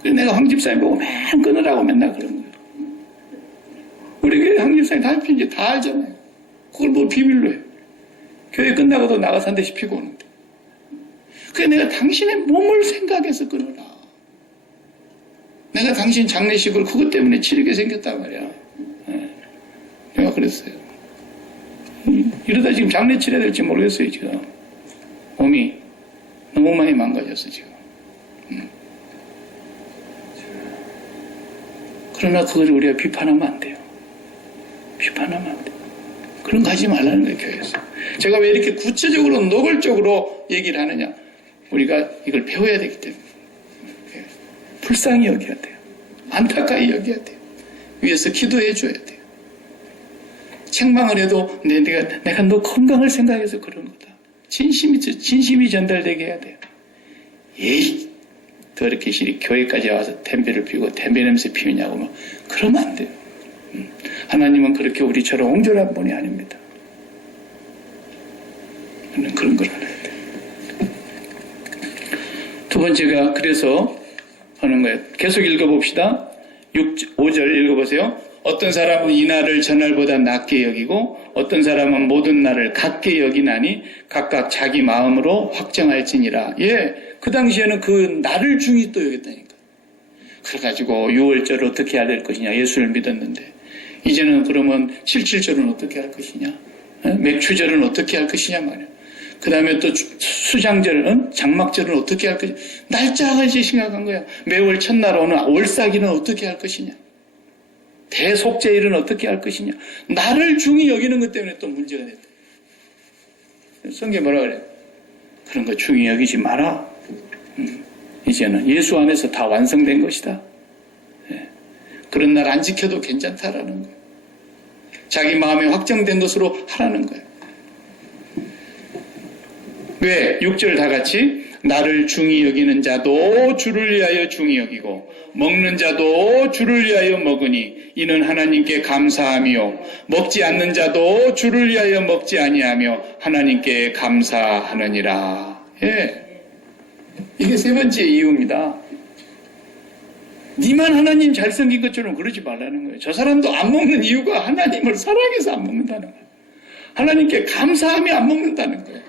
그래서 내가 황 집사님 보고 맨 끊으라고 맨날 그런 거예요. 우리 교회 황 집사님 담배 피는지 다 알잖아요. 그걸 뭐 비밀로 해요. 교회 끝나고도 나가서 한 대씩 피고 오는데. 그래 내가 당신의 몸을 생각해서 끊어라. 내가 당신 장례식을 그것 때문에 치르게 생겼단 말이야. 내가 그랬어요. 이러다 지금 장례 치러야 될지 모르겠어요, 지금. 몸이 너무 많이 망가졌어, 지금. 그러나 그걸 우리가 비판하면 안 돼요. 비판하면 안 돼요. 그런 거 하지 말라는 거예요, 교회에서. 제가 왜 이렇게 구체적으로, 노골적으로 얘기를 하느냐. 우리가 이걸 배워야 되기 때문에. 불쌍히 여겨야 돼요. 안타까이 여겨야 돼요. 위에서 기도해 줘야 돼요. 책망을 해도 내가 너 건강을 생각해서 그런 거다. 진심이 전달되게 해야 돼요. 에이, 더럽게 시리 교회까지 와서 담배를 피우고 담배 냄새 피우냐고 막 그러면 안 돼요. 하나님은 그렇게 우리처럼 옹졸한 분이 아닙니다. 그런 걸 하는 돼요. 두 번째가 그래서 하는 거예요. 계속 읽어봅시다. 5절 읽어보세요. 어떤 사람은 이 날을 전날보다 낮게 여기고 어떤 사람은 모든 날을 같게 여기나니 각각 자기 마음으로 확정할지니라. 그 당시에는 그 날을 중히 또 여겼다니까. 그래가지고 6월절을 어떻게 해야 될 것이냐. 예수를 믿었는데 이제는 그러면 77절은 어떻게 할 것이냐. 맥추절은 어떻게 할 것이냐 말이야. 그 다음에 또 수장절은 장막절은 어떻게 할 것이냐. 날짜가 이제 심각한 거야. 매월 첫날 오는 월삭일은 어떻게 할 것이냐. 대속죄일은 어떻게 할 것이냐. 나를 중히 여기는 것 때문에 또 문제가 됐다. 성경에 뭐라 그래요? 그런 거 중히 여기지 마라. 이제는 예수 안에서 다 완성된 것이다. 예. 그런 날 안 지켜도 괜찮다라는 거예요. 자기 마음에 확정된 것으로 하라는 거예요. 왜? 6절 다 같이 나를 중히 여기는 자도 주를 위하여 중히 여기고 먹는 자도 주를 위하여 먹으니 이는 하나님께 감사하며 먹지 않는 자도 주를 위하여 먹지 아니하며 하나님께 감사하느니라. 예. 이게 세 번째 이유입니다. 니만 하나님 잘생긴 것처럼 그러지 말라는 거예요. 저 사람도 안 먹는 이유가 하나님을 사랑해서 안 먹는다는 거예요. 하나님께 감사하며 안 먹는다는 거예요.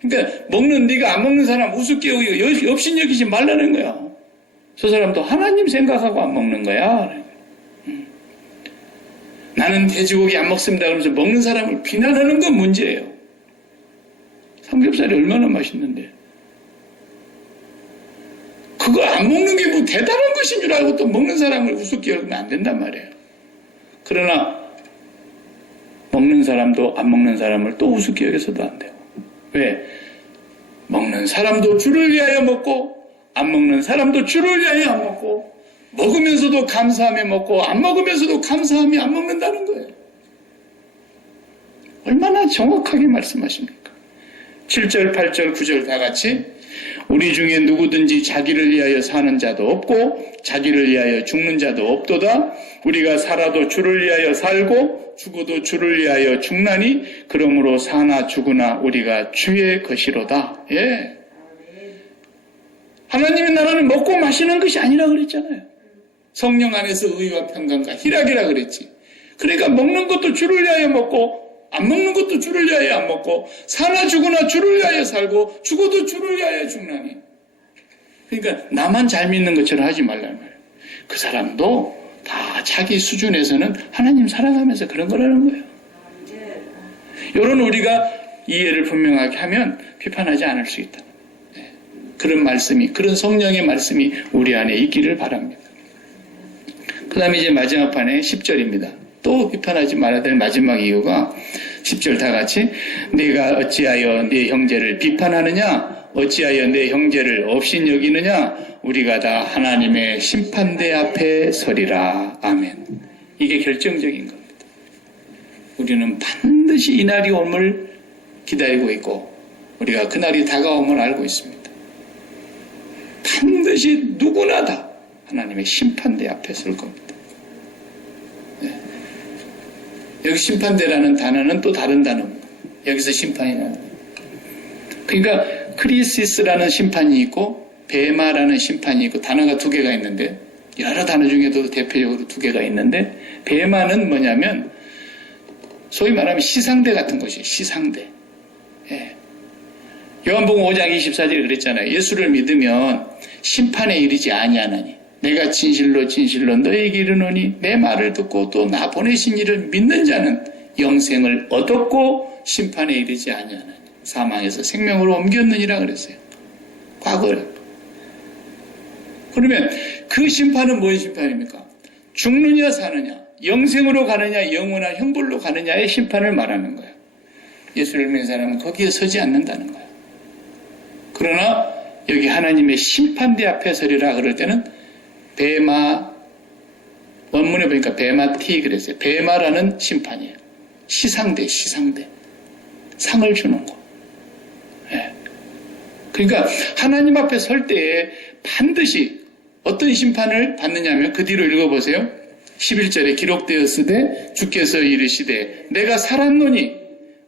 그러니까 먹는 네가 안 먹는 사람 우습게 여기고 업신여기지 말라는 거야. 저 사람도 하나님 생각하고 안 먹는 거야. 나는 돼지고기 안 먹습니다 그러면서 먹는 사람을 비난하는 건 문제예요. 삼겹살이 얼마나 맛있는데. 그거 안 먹는 게 뭐 대단한 것인 줄 알고 또 먹는 사람을 우습게 여기면 안 된단 말이에요. 그러나 먹는 사람도 안 먹는 사람을 또 우습게 여겨서도 안 돼요. 왜? 먹는 사람도 주를 위하여 먹고 안 먹는 사람도 주를 위하여 안 먹고 먹으면서도 감사하며 먹고 안 먹으면서도 감사하며 안 먹는다는 거예요. 얼마나 정확하게 말씀하십니까? 7절, 8절, 9절 다 같이 우리 중에 누구든지 자기를 위하여 사는 자도 없고 자기를 위하여 죽는 자도 없도다. 우리가 살아도 주를 위하여 살고 죽어도 주를 위하여 죽나니 그러므로 사나 죽으나 우리가 주의 것이로다. 예. 하나님의 나라는 먹고 마시는 것이 아니라 그랬잖아요. 성령 안에서 의와 평강과 희락이라 그랬지. 그러니까 먹는 것도 주를 위하여 먹고 안 먹는 것도 주를 위하여 안 먹고 사나 죽으나 주를 위하여 살고 죽어도 주를 위하여 죽나니. 그러니까 나만 잘 믿는 것처럼 하지 말라는 거예요. 그 사람도 다 자기 수준에서는 하나님 살아가면서 그런 거라는 거예요. 이런 우리가 이해를 분명하게 하면 비판하지 않을 수 있다. 그런 말씀이, 그런 성령의 말씀이 우리 안에 있기를 바랍니다. 그 다음에 이제 마지막 판에 10절입니다. 또 비판하지 말아야 될 마지막 이유가 10절 다 같이 네가 어찌하여 네 형제를 비판하느냐 어찌하여 내 형제를 업신여기느냐 우리가 다 하나님의 심판대 앞에 서리라. 아멘. 이게 결정적인 겁니다. 우리는 반드시 이날이 옴을 기다리고 있고 우리가 그날이 다가옴을 알고 있습니다. 반드시 누구나 다 하나님의 심판대 앞에 설 겁니다. 네. 여기 심판대라는 단어는 또 다른 단어입니다. 여기서 심판이 나는 거예요. 그러니까 크리시스라는 심판이 있고 베마라는 심판이 있고 단어가 두 개가 있는데 여러 단어 중에도 대표적으로 두 개가 있는데 베마는 뭐냐면 소위 말하면 시상대 같은 것이에요. 시상대. 예. 요한복음 5장 24절에 그랬잖아요. 예수를 믿으면 심판에 이르지 아니하나니 내가 진실로 진실로 너에게 이르노니 내 말을 듣고 또 나 보내신 이를 믿는 자는 영생을 얻었고 심판에 이르지 아니하나니 사망에서 생명으로 옮겼느니라 그랬어요. 과거를. 그러면 그 심판은 무슨 심판입니까? 죽느냐 사느냐, 영생으로 가느냐, 영원한 형벌로 가느냐의 심판을 말하는 거예요. 예수를 믿는 사람은 거기에 서지 않는다는 거예요. 그러나 여기 하나님의 심판대 앞에 서리라 그럴 때는 베마, 원문에 보니까 베마티 그랬어요. 베마라는 심판이에요. 시상대. 상을 주는 거. 예. 그러니까 하나님 앞에 설 때에 반드시 어떤 심판을 받느냐면 그 뒤로 읽어보세요. 11절에 기록되었으되 주께서 이르시되 내가 살았노니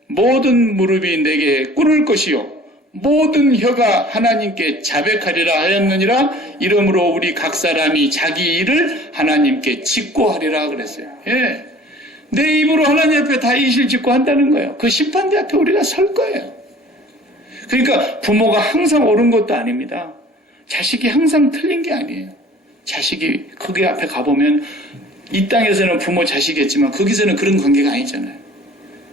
모든 무릎이 내게 꿇을 것이요 모든 혀가 하나님께 자백하리라 하였느니라. 이러므로 우리 각 사람이 자기 일을 하나님께 직고하리라 그랬어요. 예. 내 입으로 하나님 앞에 다 이실 직고한다는 거예요. 그 심판대 앞에 우리가 설 거예요. 그러니까 부모가 항상 옳은 것도 아닙니다. 자식이 항상 틀린 게 아니에요. 자식이 거기 앞에 가보면 이 땅에서는 부모 자식이겠지만 거기서는 그런 관계가 아니잖아요.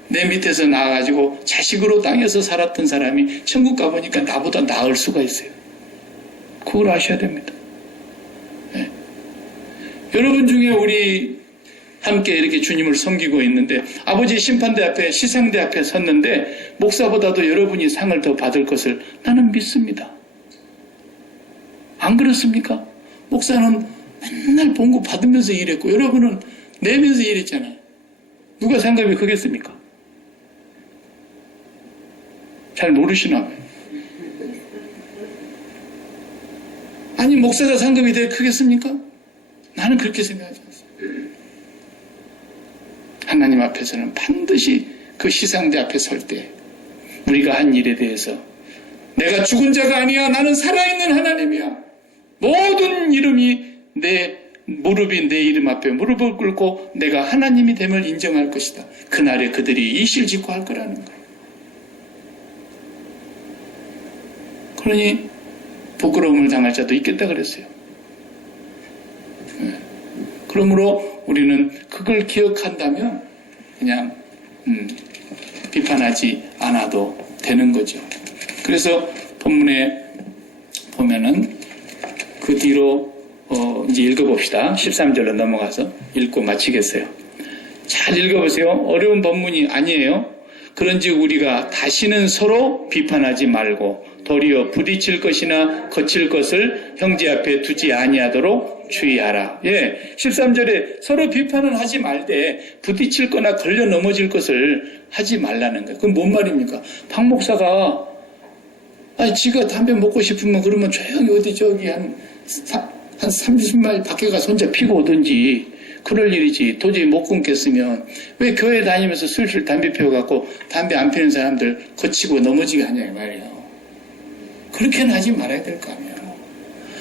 내 밑에서 나와가지고 자식으로 땅에서 살았던 사람이 천국 가보니까 나보다 나을 수가 있어요. 그걸 아셔야 됩니다. 네. 여러분 중에 우리 함께 이렇게 주님을 섬기고 있는데 아버지의 심판대 앞에 시상대 앞에 섰는데 목사보다도 여러분이 상을 더 받을 것을 나는 믿습니다. 안 그렇습니까? 목사는 맨날 봉급 받으면서 일했고 여러분은 내면서 일했잖아요. 누가 상급이 크겠습니까? 잘 모르시나 봐요. 아니 목사가 상급이 되게 크겠습니까? 나는 그렇게 생각하지 않습니다. 하나님 앞에서는 반드시 그 시상대 앞에 설 때 우리가 한 일에 대해서 내가 죽은 자가 아니야. 나는 살아있는 하나님이야. 모든 이름이 내 무릎이 내 이름 앞에 무릎을 꿇고 내가 하나님이 됨을 인정할 것이다. 그날에 그들이 이실직고 할 거라는 거예요. 그러니 부끄러움을 당할 자도 있겠다 그랬어요. 그러므로 우리는 그걸 기억한다면 그냥 비판하지 않아도 되는 거죠. 그래서 본문에 보면은 그 뒤로 이제 읽어봅시다. 13절로 넘어가서 읽고 마치겠어요. 잘 읽어보세요. 어려운 본문이 아니에요. 그런즉 우리가 다시는 서로 비판하지 말고 도리어 부딪힐 것이나 거칠 것을 형제 앞에 두지 아니하도록 주의하라. 13절에 서로 비판은 하지 말되 부딪힐 거나 걸려 넘어질 것을 하지 말라는 거예요. 그건 뭔 말입니까? 박 목사가 지가 담배 먹고 싶으면 그러면 조용히 어디 저기 한 30마일 밖에 가서 혼자 피고 오든지 그럴 일이지. 도저히 못 끊겠으면 왜 교회 다니면서 술술 담배 피워갖고 담배 안 피는 사람들 거치고 넘어지게 하냐 이 말이에요. 그렇게는 하지 말아야 될 거 아니에요.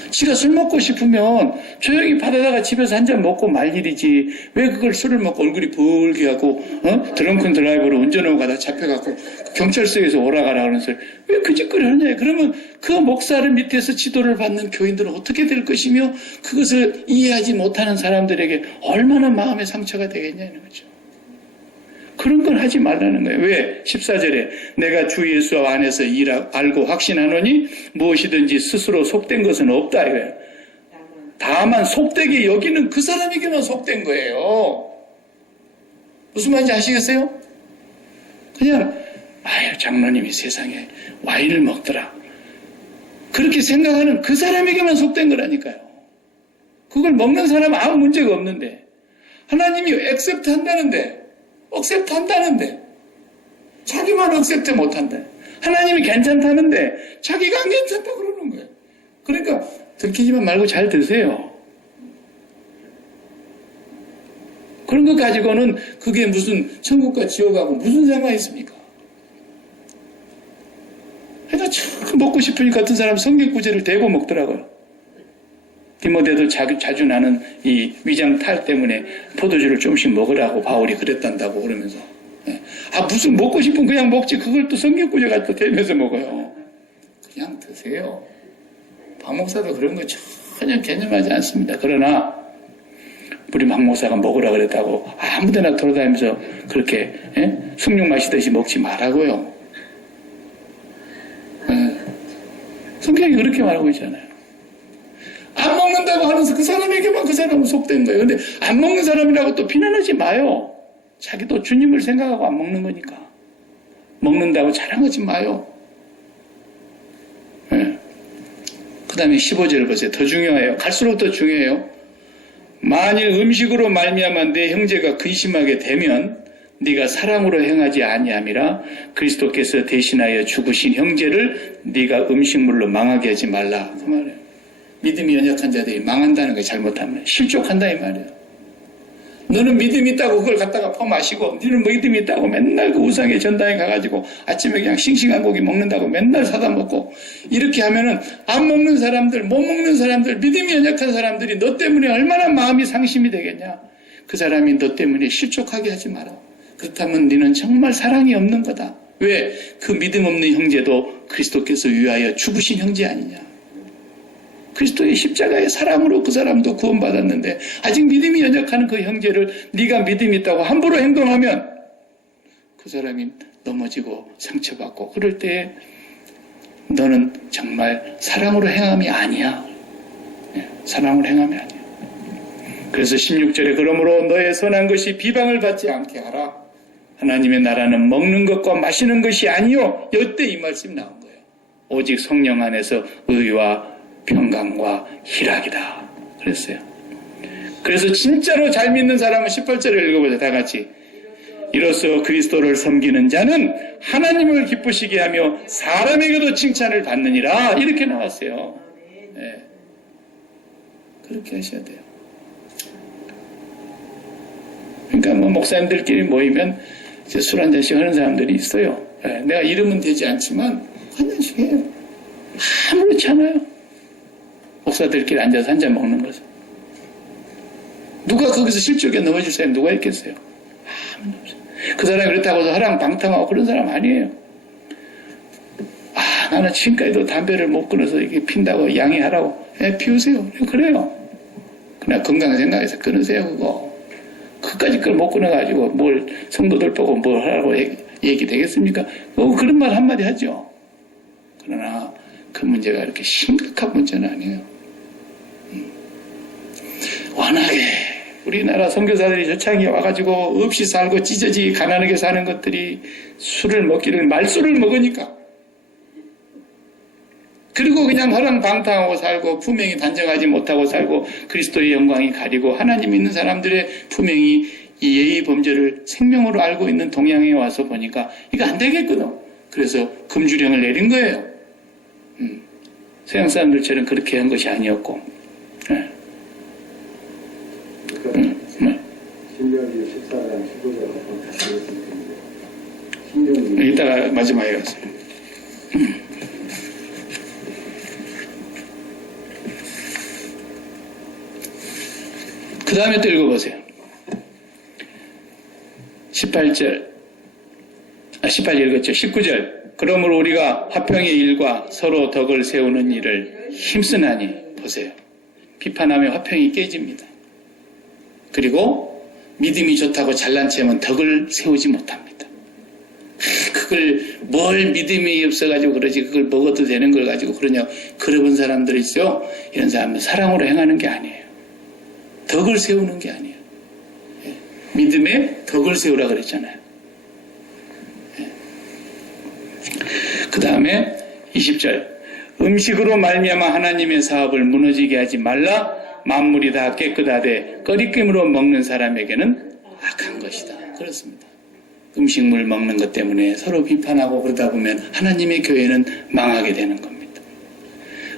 지가 술 먹고 싶으면 조용히 받아다가 집에서 한 잔 먹고 말 일이지. 왜 그걸 술을 먹고 얼굴이 붉게 하고 드렁큰 드라이버로 운전하고 가다 잡혀갖고 경찰서에서 오라가라 하는 소리 왜 그 짓거리 하냐. 그러면 그 목사를 밑에서 지도를 받는 교인들은 어떻게 될 것이며 그것을 이해하지 못하는 사람들에게 얼마나 마음의 상처가 되겠냐는 거죠. 그런 걸 하지 말라는 거예요. 왜? 14절에 내가 주 예수 안에서 알고 확신하노니 무엇이든지 스스로 속된 것은 없다 이거예요. 다만 속되게 여기는 그 사람에게만 속된 거예요. 무슨 말인지 아시겠어요? 그냥 장로님이 세상에 와인을 먹더라. 그렇게 생각하는 그 사람에게만 속된 거라니까요. 그걸 먹는 사람은 아무 문제가 없는데 하나님이 액셉트 한다는데 자기만 액셉트 못한다. 하나님이 괜찮다는데 자기가 안 괜찮다 그러는 거예요. 그러니까 들키지만 말고 잘 드세요. 그런 것 가지고는 그게 무슨 천국과 지옥하고 무슨 상관이 있습니까? 그러니까 참 먹고 싶으니까 어떤 사람 성경 구절을 대고 먹더라고요. 디모데도 자주 나는 이 위장 탈 때문에 포도주를 조금씩 먹으라고 바울이 그랬단다고 그러면서 무슨 먹고 싶으면 그냥 먹지 그걸 또 성경 구절 갖다 대면서 먹어요. 그냥 드세요. 박 목사도 그런 거 전혀 개념하지 않습니다. 그러나 우리 박 목사가 먹으라 그랬다고 아무데나 돌아다니면서 그렇게 숭늉 마시듯이 먹지 말라고요. 성경이 그렇게 말하고 있잖아요. 안 먹는다고 하면서 그 사람에게만 그 사람은 속된 거예요. 근데 안 먹는 사람이라고 또 비난하지 마요. 자기도 주님을 생각하고 안 먹는 거니까. 먹는다고 자랑하지 마요. 그 다음에 15절을 보세요. 더 중요해요. 갈수록 더 중요해요. 만일 음식으로 말미암아 내 형제가 근심하게 되면 네가 사랑으로 행하지 아니함이라 그리스도께서 대신하여 죽으신 형제를 네가 음식물로 망하게 하지 말라. 그 말이에요. 믿음이 연약한 자들이 망한다는 거 잘못하면 실족한다 이 말이에요. 너는 믿음이 있다고 그걸 갖다가 퍼마시고 너는 믿음이 있다고 맨날 그 우상의 전당에 가가지고 아침에 그냥 싱싱한 고기 먹는다고 맨날 사다 먹고 이렇게 하면은 안 먹는 사람들 못 먹는 사람들 믿음이 연약한 사람들이 너 때문에 얼마나 마음이 상심이 되겠냐. 그 사람이 너 때문에 실족하게 하지 마라. 그렇다면 너는 정말 사랑이 없는 거다. 왜? 그 믿음 없는 형제도 그리스도께서 위하여 죽으신 형제 아니냐. 그리스도의 십자가의 사랑으로 그 사람도 구원받았는데 아직 믿음이 연약한 그 형제를 네가 믿음이 있다고 함부로 행동하면 그 사람이 넘어지고 상처받고 그럴 때 너는 정말 사랑으로 행함이 아니야. 사랑으로 행함이 아니야. 그래서 16절에 그러므로 너의 선한 것이 비방을 받지 않게 하라. 하나님의 나라는 먹는 것과 마시는 것이 아니요. 이때 이 말씀이 나온 거예요. 오직 성령 안에서 의와 평강과 희락이다. 그랬어요. 그래서 진짜로 잘 믿는 사람은 18절을 읽어보자. 다 같이. 이로써 그리스도를 섬기는 자는 하나님을 기쁘시게 하며 사람에게도 칭찬을 받느니라. 이렇게 나왔어요. 네. 그렇게 하셔야 돼요. 그러니까 뭐 목사님들끼리 모이면 이제 술 한 잔씩 하는 사람들이 있어요. 네. 내가 이름은 되지 않지만 한 잔씩 해요. 아무렇지 않아요. 목사들끼리 앉아서 한 잔 먹는 거죠. 누가 거기서 실족에 넘어질 사람이 누가 있겠어요? 아무도 없어요. 그 사람이 그렇다고 해서 하랑방탕하고 그런 사람 아니에요. 나는 지금까지도 담배를 못 끊어서 이게 핀다고 양해하라고. 피우세요. 그래요. 그냥 건강 생각해서 끊으세요, 그거. 그까짓 걸 못 끊어가지고 뭘 성도들 보고 뭘 하라고 얘기 되겠습니까? 그런 말 한마디 하죠. 그러나 그 문제가 이렇게 심각한 문제는 아니에요. 워낙에 우리나라 선교사들이 저창에 와가지고 없이 살고 찢어지게 가난하게 사는 것들이 술을 먹기를 말술을 먹으니까, 그리고 그냥 허랑방탕하고 살고 품행이 단정하지 못하고 살고 그리스도의 영광이 가리고 하나님 있는 사람들의 품행이 이 예의 범죄를 생명으로 알고 있는 동양에 와서 보니까 이거 안 되겠거든. 그래서 금주령을 내린 거예요. 서양 사람들처럼 그렇게 한 것이 아니었고. 네. 신명기 14장 15절에 다시 읽겠습니다. 이따가 마지막에 가서. 그 다음에 또 읽어보세요. 18절 18절 읽었죠. 19절. 그러므로 우리가 화평의 일과 서로 덕을 세우는 일을 힘쓰나니, 보세요. 비판하면 화평이 깨집니다. 그리고 믿음이 좋다고 잘난 체하면 덕을 세우지 못합니다. 그걸 뭘 믿음이 없어가지고 그러지, 그걸 먹어도 되는 걸 가지고 그러냐, 그러는 사람들이 있어요. 이런 사람은 사랑으로 행하는 게 아니에요. 덕을 세우는 게 아니에요. 믿음에 덕을 세우라 그랬잖아요. 그 다음에 20절. 음식으로 말미암아 하나님의 사업을 무너지게 하지 말라. 만물이 다 깨끗하되 꺼리낌으로 먹는 사람에게는 악한 것이다. 그렇습니다. 음식물 먹는 것 때문에 서로 비판하고 그러다 보면 하나님의 교회는 망하게 되는 겁니다.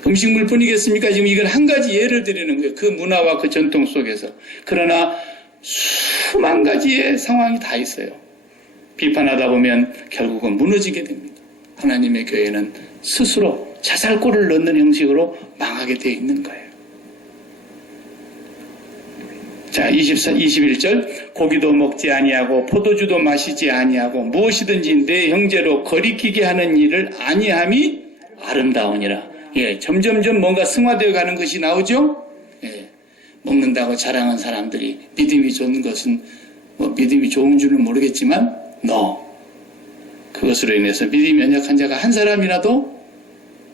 음식물 뿐이겠습니까? 지금 이건 한 가지 예를 드리는 거예요. 그 문화와 그 전통 속에서. 그러나 수만 가지의 상황이 다 있어요. 비판하다 보면 결국은 무너지게 됩니다. 하나님의 교회는 스스로 자살골을 넣는 형식으로 망하게 되어 있는 거예요. 자, 21절. 고기도 먹지 아니하고 포도주도 마시지 아니하고 무엇이든지 내 형제로 거리끼게 하는 일을 아니함이 아름다우니라. 예, 점점점 뭔가 승화되어 가는 것이 나오죠? 예, 먹는다고 자랑한 사람들이 믿음이 좋은 것은, 믿음이 좋은 줄은 모르겠지만, 그것으로 인해서 믿음이 연약한 자가 한 사람이라도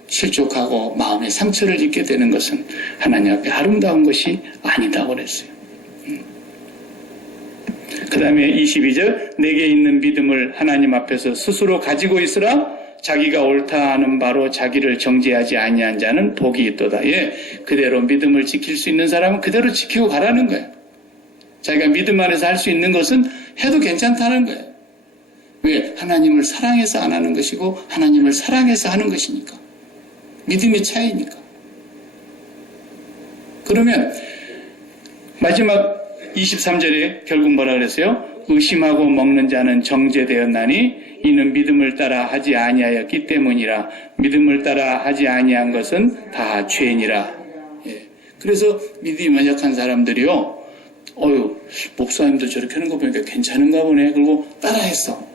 실족하고 마음에 상처를 입게 되는 것은 하나님 앞에 아름다운 것이 아니다고 그랬어요. 그 다음에 22절. 내게 있는 믿음을 하나님 앞에서 스스로 가지고 있으라. 자기가 옳다 하는 바로 자기를 정죄하지 아니한 자는 복이 있도다. 예, 그대로 믿음을 지킬 수 있는 사람은 그대로 지키고 가라는 거예요. 자기가 믿음 안에서 할 수 있는 것은 해도 괜찮다는 거예요. 왜? 하나님을 사랑해서 안 하는 것이고 하나님을 사랑해서 하는 것이니까. 믿음의 차이니까. 그러면 마지막 23절에 결국 뭐라 그랬어요? 의심하고 먹는 자는 정죄되었나니 이는 믿음을 따라 하지 아니하였기 때문이라. 믿음을 따라 하지 아니한 것은 다 죄니라. 예. 그래서 믿음이 연약한 사람들이요, 목사님도 저렇게 하는 거 보니까 괜찮은가 보네. 그리고 따라했어.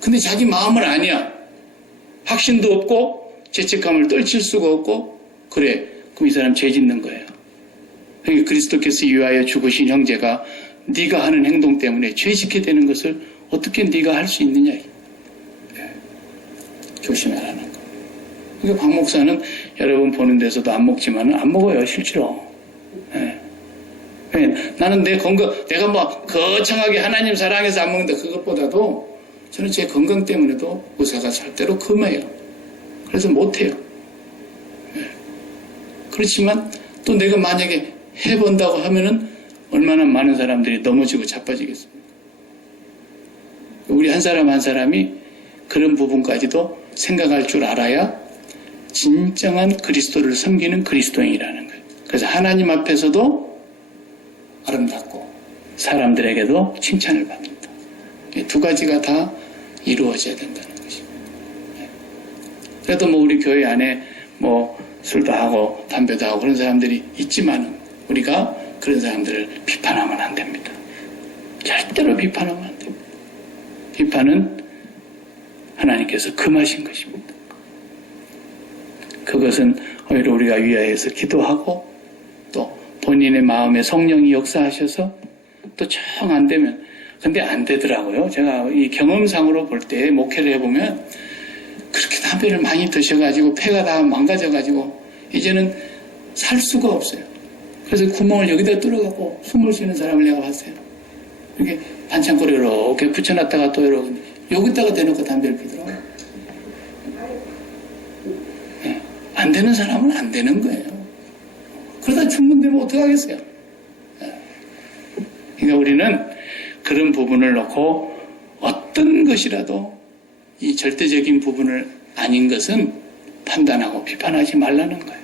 근데 자기 마음은 아니야. 확신도 없고 죄책감을 떨칠 수가 없고, 그래. 그럼 이 사람 죄 짓는 거예요. 그러니까 그리스도께서 위하여 죽으신 형제가 네가 하는 행동 때문에 죄 짓게 되는 것을 어떻게 네가 할 수 있느냐. 네. 조심하라는 거. 그러니까 박 목사는 여러분 보는 데서도 안 먹지만 안 먹어요, 실제로. 네. 나는 내 건강, 내가 뭐 거창하게 하나님 사랑해서 안 먹는다 그것보다도 저는 제 건강 때문에도 의사가 절대로 금해요. 그래서 못해요. 그렇지만 또 내가 만약에 해본다고 하면은 얼마나 많은 사람들이 넘어지고 자빠지겠습니까? 우리 한 사람 한 사람이 그런 부분까지도 생각할 줄 알아야 진정한 그리스도를 섬기는 그리스도인이라는 거예요. 그래서 하나님 앞에서도 아름답고 사람들에게도 칭찬을 받는다. 두 가지가 다 이루어져야 된다는 것입니다. 그래도 뭐 우리 교회 안에 뭐 술도 하고 담배도 하고 그런 사람들이 있지만은 우리가 그런 사람들을 비판하면 안 됩니다. 절대로 비판하면 안 됩니다. 비판은 하나님께서 금하신 것입니다. 그것은 오히려 우리가 위하여서 기도하고 또 본인의 마음에 성령이 역사하셔서 또 정 안 되면 근데 안 되더라고요. 제가 이 경험상으로 볼 때 목회를 해보면 그렇게 담배를 많이 드셔가지고 폐가 다 망가져가지고 이제는 살 수가 없어요. 그래서 구멍을 여기다 뚫어갖고 숨을 쉬는 사람을 내가 봤어요. 이렇게 반창고를 이렇게 붙여놨다가 또 이렇게 여기다가 대놓고 담배를 피더라고요. 네. 안 되는 사람은 안 되는 거예요. 그러다 죽는데 뭐 어떡하겠어요. 네. 그러니까 우리는 그런 부분을 놓고 어떤 것이라도 이 절대적인 부분을 아닌 것은 판단하고 비판하지 말라는 거예요.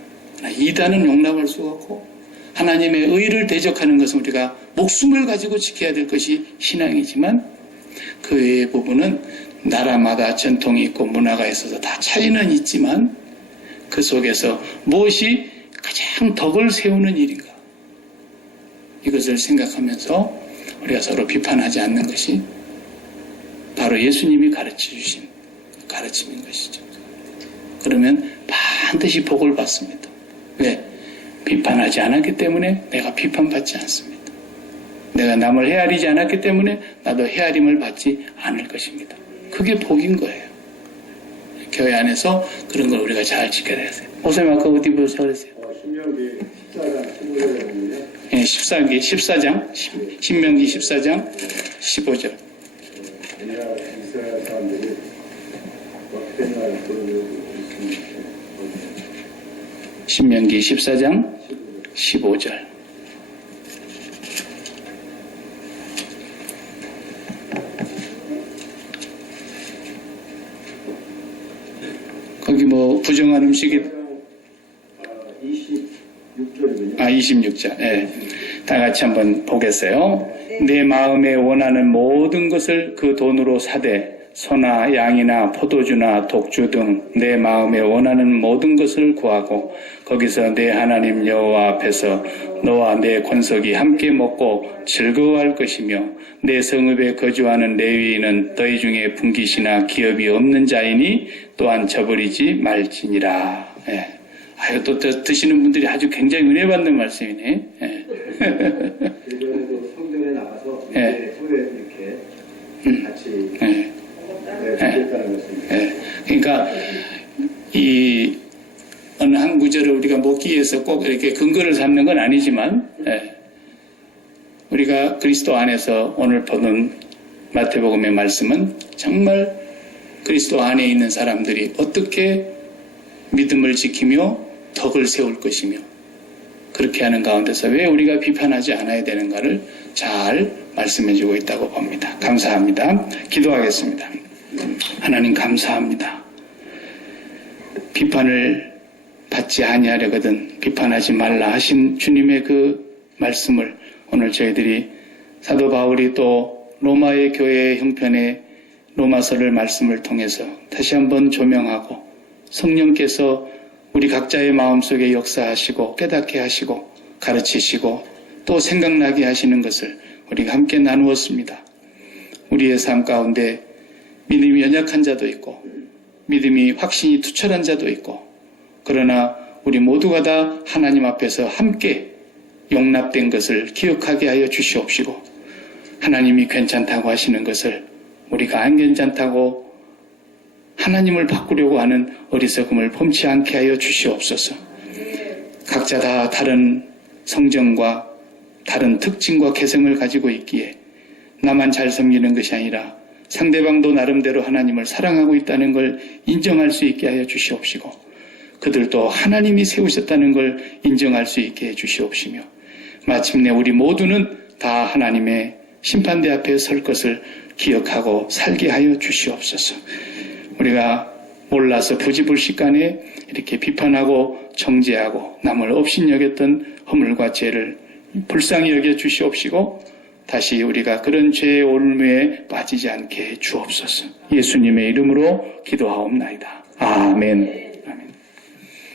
이단은 용납할 수가 없고 하나님의 의를 대적하는 것은 우리가 목숨을 가지고 지켜야 될 것이 신앙이지만 그 외의 부분은 나라마다 전통이 있고 문화가 있어서 다 차이는 있지만 그 속에서 무엇이 가장 덕을 세우는 일인가 이것을 생각하면서 우리가 서로 비판하지 않는 것이 바로 예수님이 가르쳐 주신 가르침인 것이죠. 그러면 반드시 복을 받습니다. 왜? 비판하지 않았기 때문에 내가 비판받지 않습니다. 내가 남을 헤아리지 않았기 때문에 나도 헤아림을 받지 않을 것입니다. 그게 복인 거예요. 교회 안에서 그런 걸 우리가 잘 지켜야 돼요. 목사님 아까 어디 보셔서 그랬어요? 신명기 14장 15절이거든요. 예, 14장, 신명기 14장 15절. 우리나라 이스라엘 사람들이 어떻게 날 부르고 있습니까? 신명기 14장 15절. 거기 뭐 부정한 음식이 26절이군요. 26절. 예. 다 같이 한번 보겠어요. 내 마음에 원하는 모든 것을 그 돈으로 사되 소나 양이나 포도주나 독주 등 내 마음에 원하는 모든 것을 구하고 거기서 내 하나님 여호와 앞에서 너와 내 권속이 함께 먹고 즐거워할 것이며 내 성읍에 거주하는 레위인은 너희 중에 분깃이나 기업이 없는 자이니 또한 저버리지 말지니라. 예. 아유, 또 드시는 분들이 아주 굉장히 은혜 받는 말씀이네. 예. 이번에도 성전에 나가서 예. 후에 이렇게 같이 예. 드렸다는 것입니다. 예. 그러니까 이 어느 한 구절을 우리가 먹기 위해서 꼭 이렇게 근거를 삼는 건 아니지만 예. 우리가 그리스도 안에서 오늘 보는 마태복음의 말씀은 정말 그리스도 안에 있는 사람들이 어떻게 믿음을 지키며 덕을 세울 것이며 그렇게 하는 가운데서 왜 우리가 비판하지 않아야 되는가를 잘 말씀해주고 있다고 봅니다. 감사합니다. 기도하겠습니다. 하나님 감사합니다. 비판을 받지 아니하려거든 비판하지 말라 하신 주님의 그 말씀을 오늘 저희들이 사도 바울이 또 로마의 교회의 형편에 로마서를 말씀을 통해서 다시 한번 조명하고 성령께서 우리 각자의 마음속에 역사하시고 깨닫게 하시고 가르치시고 또 생각나게 하시는 것을 우리가 함께 나누었습니다. 우리의 삶 가운데 믿음이 연약한 자도 있고 믿음이 확신이 투철한 자도 있고 그러나 우리 모두가 다 하나님 앞에서 함께 용납된 것을 기억하게 하여 주시옵시고 하나님이 괜찮다고 하시는 것을 우리가 안 괜찮다고 하나님을 바꾸려고 하는 어리석음을 범치 않게 하여 주시옵소서. 각자 다 다른 성정과 다른 특징과 개성을 가지고 있기에 나만 잘 섬기는 것이 아니라 상대방도 나름대로 하나님을 사랑하고 있다는 걸 인정할 수 있게 하여 주시옵시고 그들도 하나님이 세우셨다는 걸 인정할 수 있게 해 주시옵시며 마침내 우리 모두는 다 하나님의 심판대 앞에 설 것을 기억하고 살게 하여 주시옵소서. 우리가 몰라서 부지불식간에 이렇게 비판하고 정죄하고 남을 업신여겼던 허물과 죄를 불쌍히 여겨 주시옵시고 다시 우리가 그런 죄의 올무에 빠지지 않게 해 주옵소서. 예수님의 이름으로 기도하옵나이다. 아멘.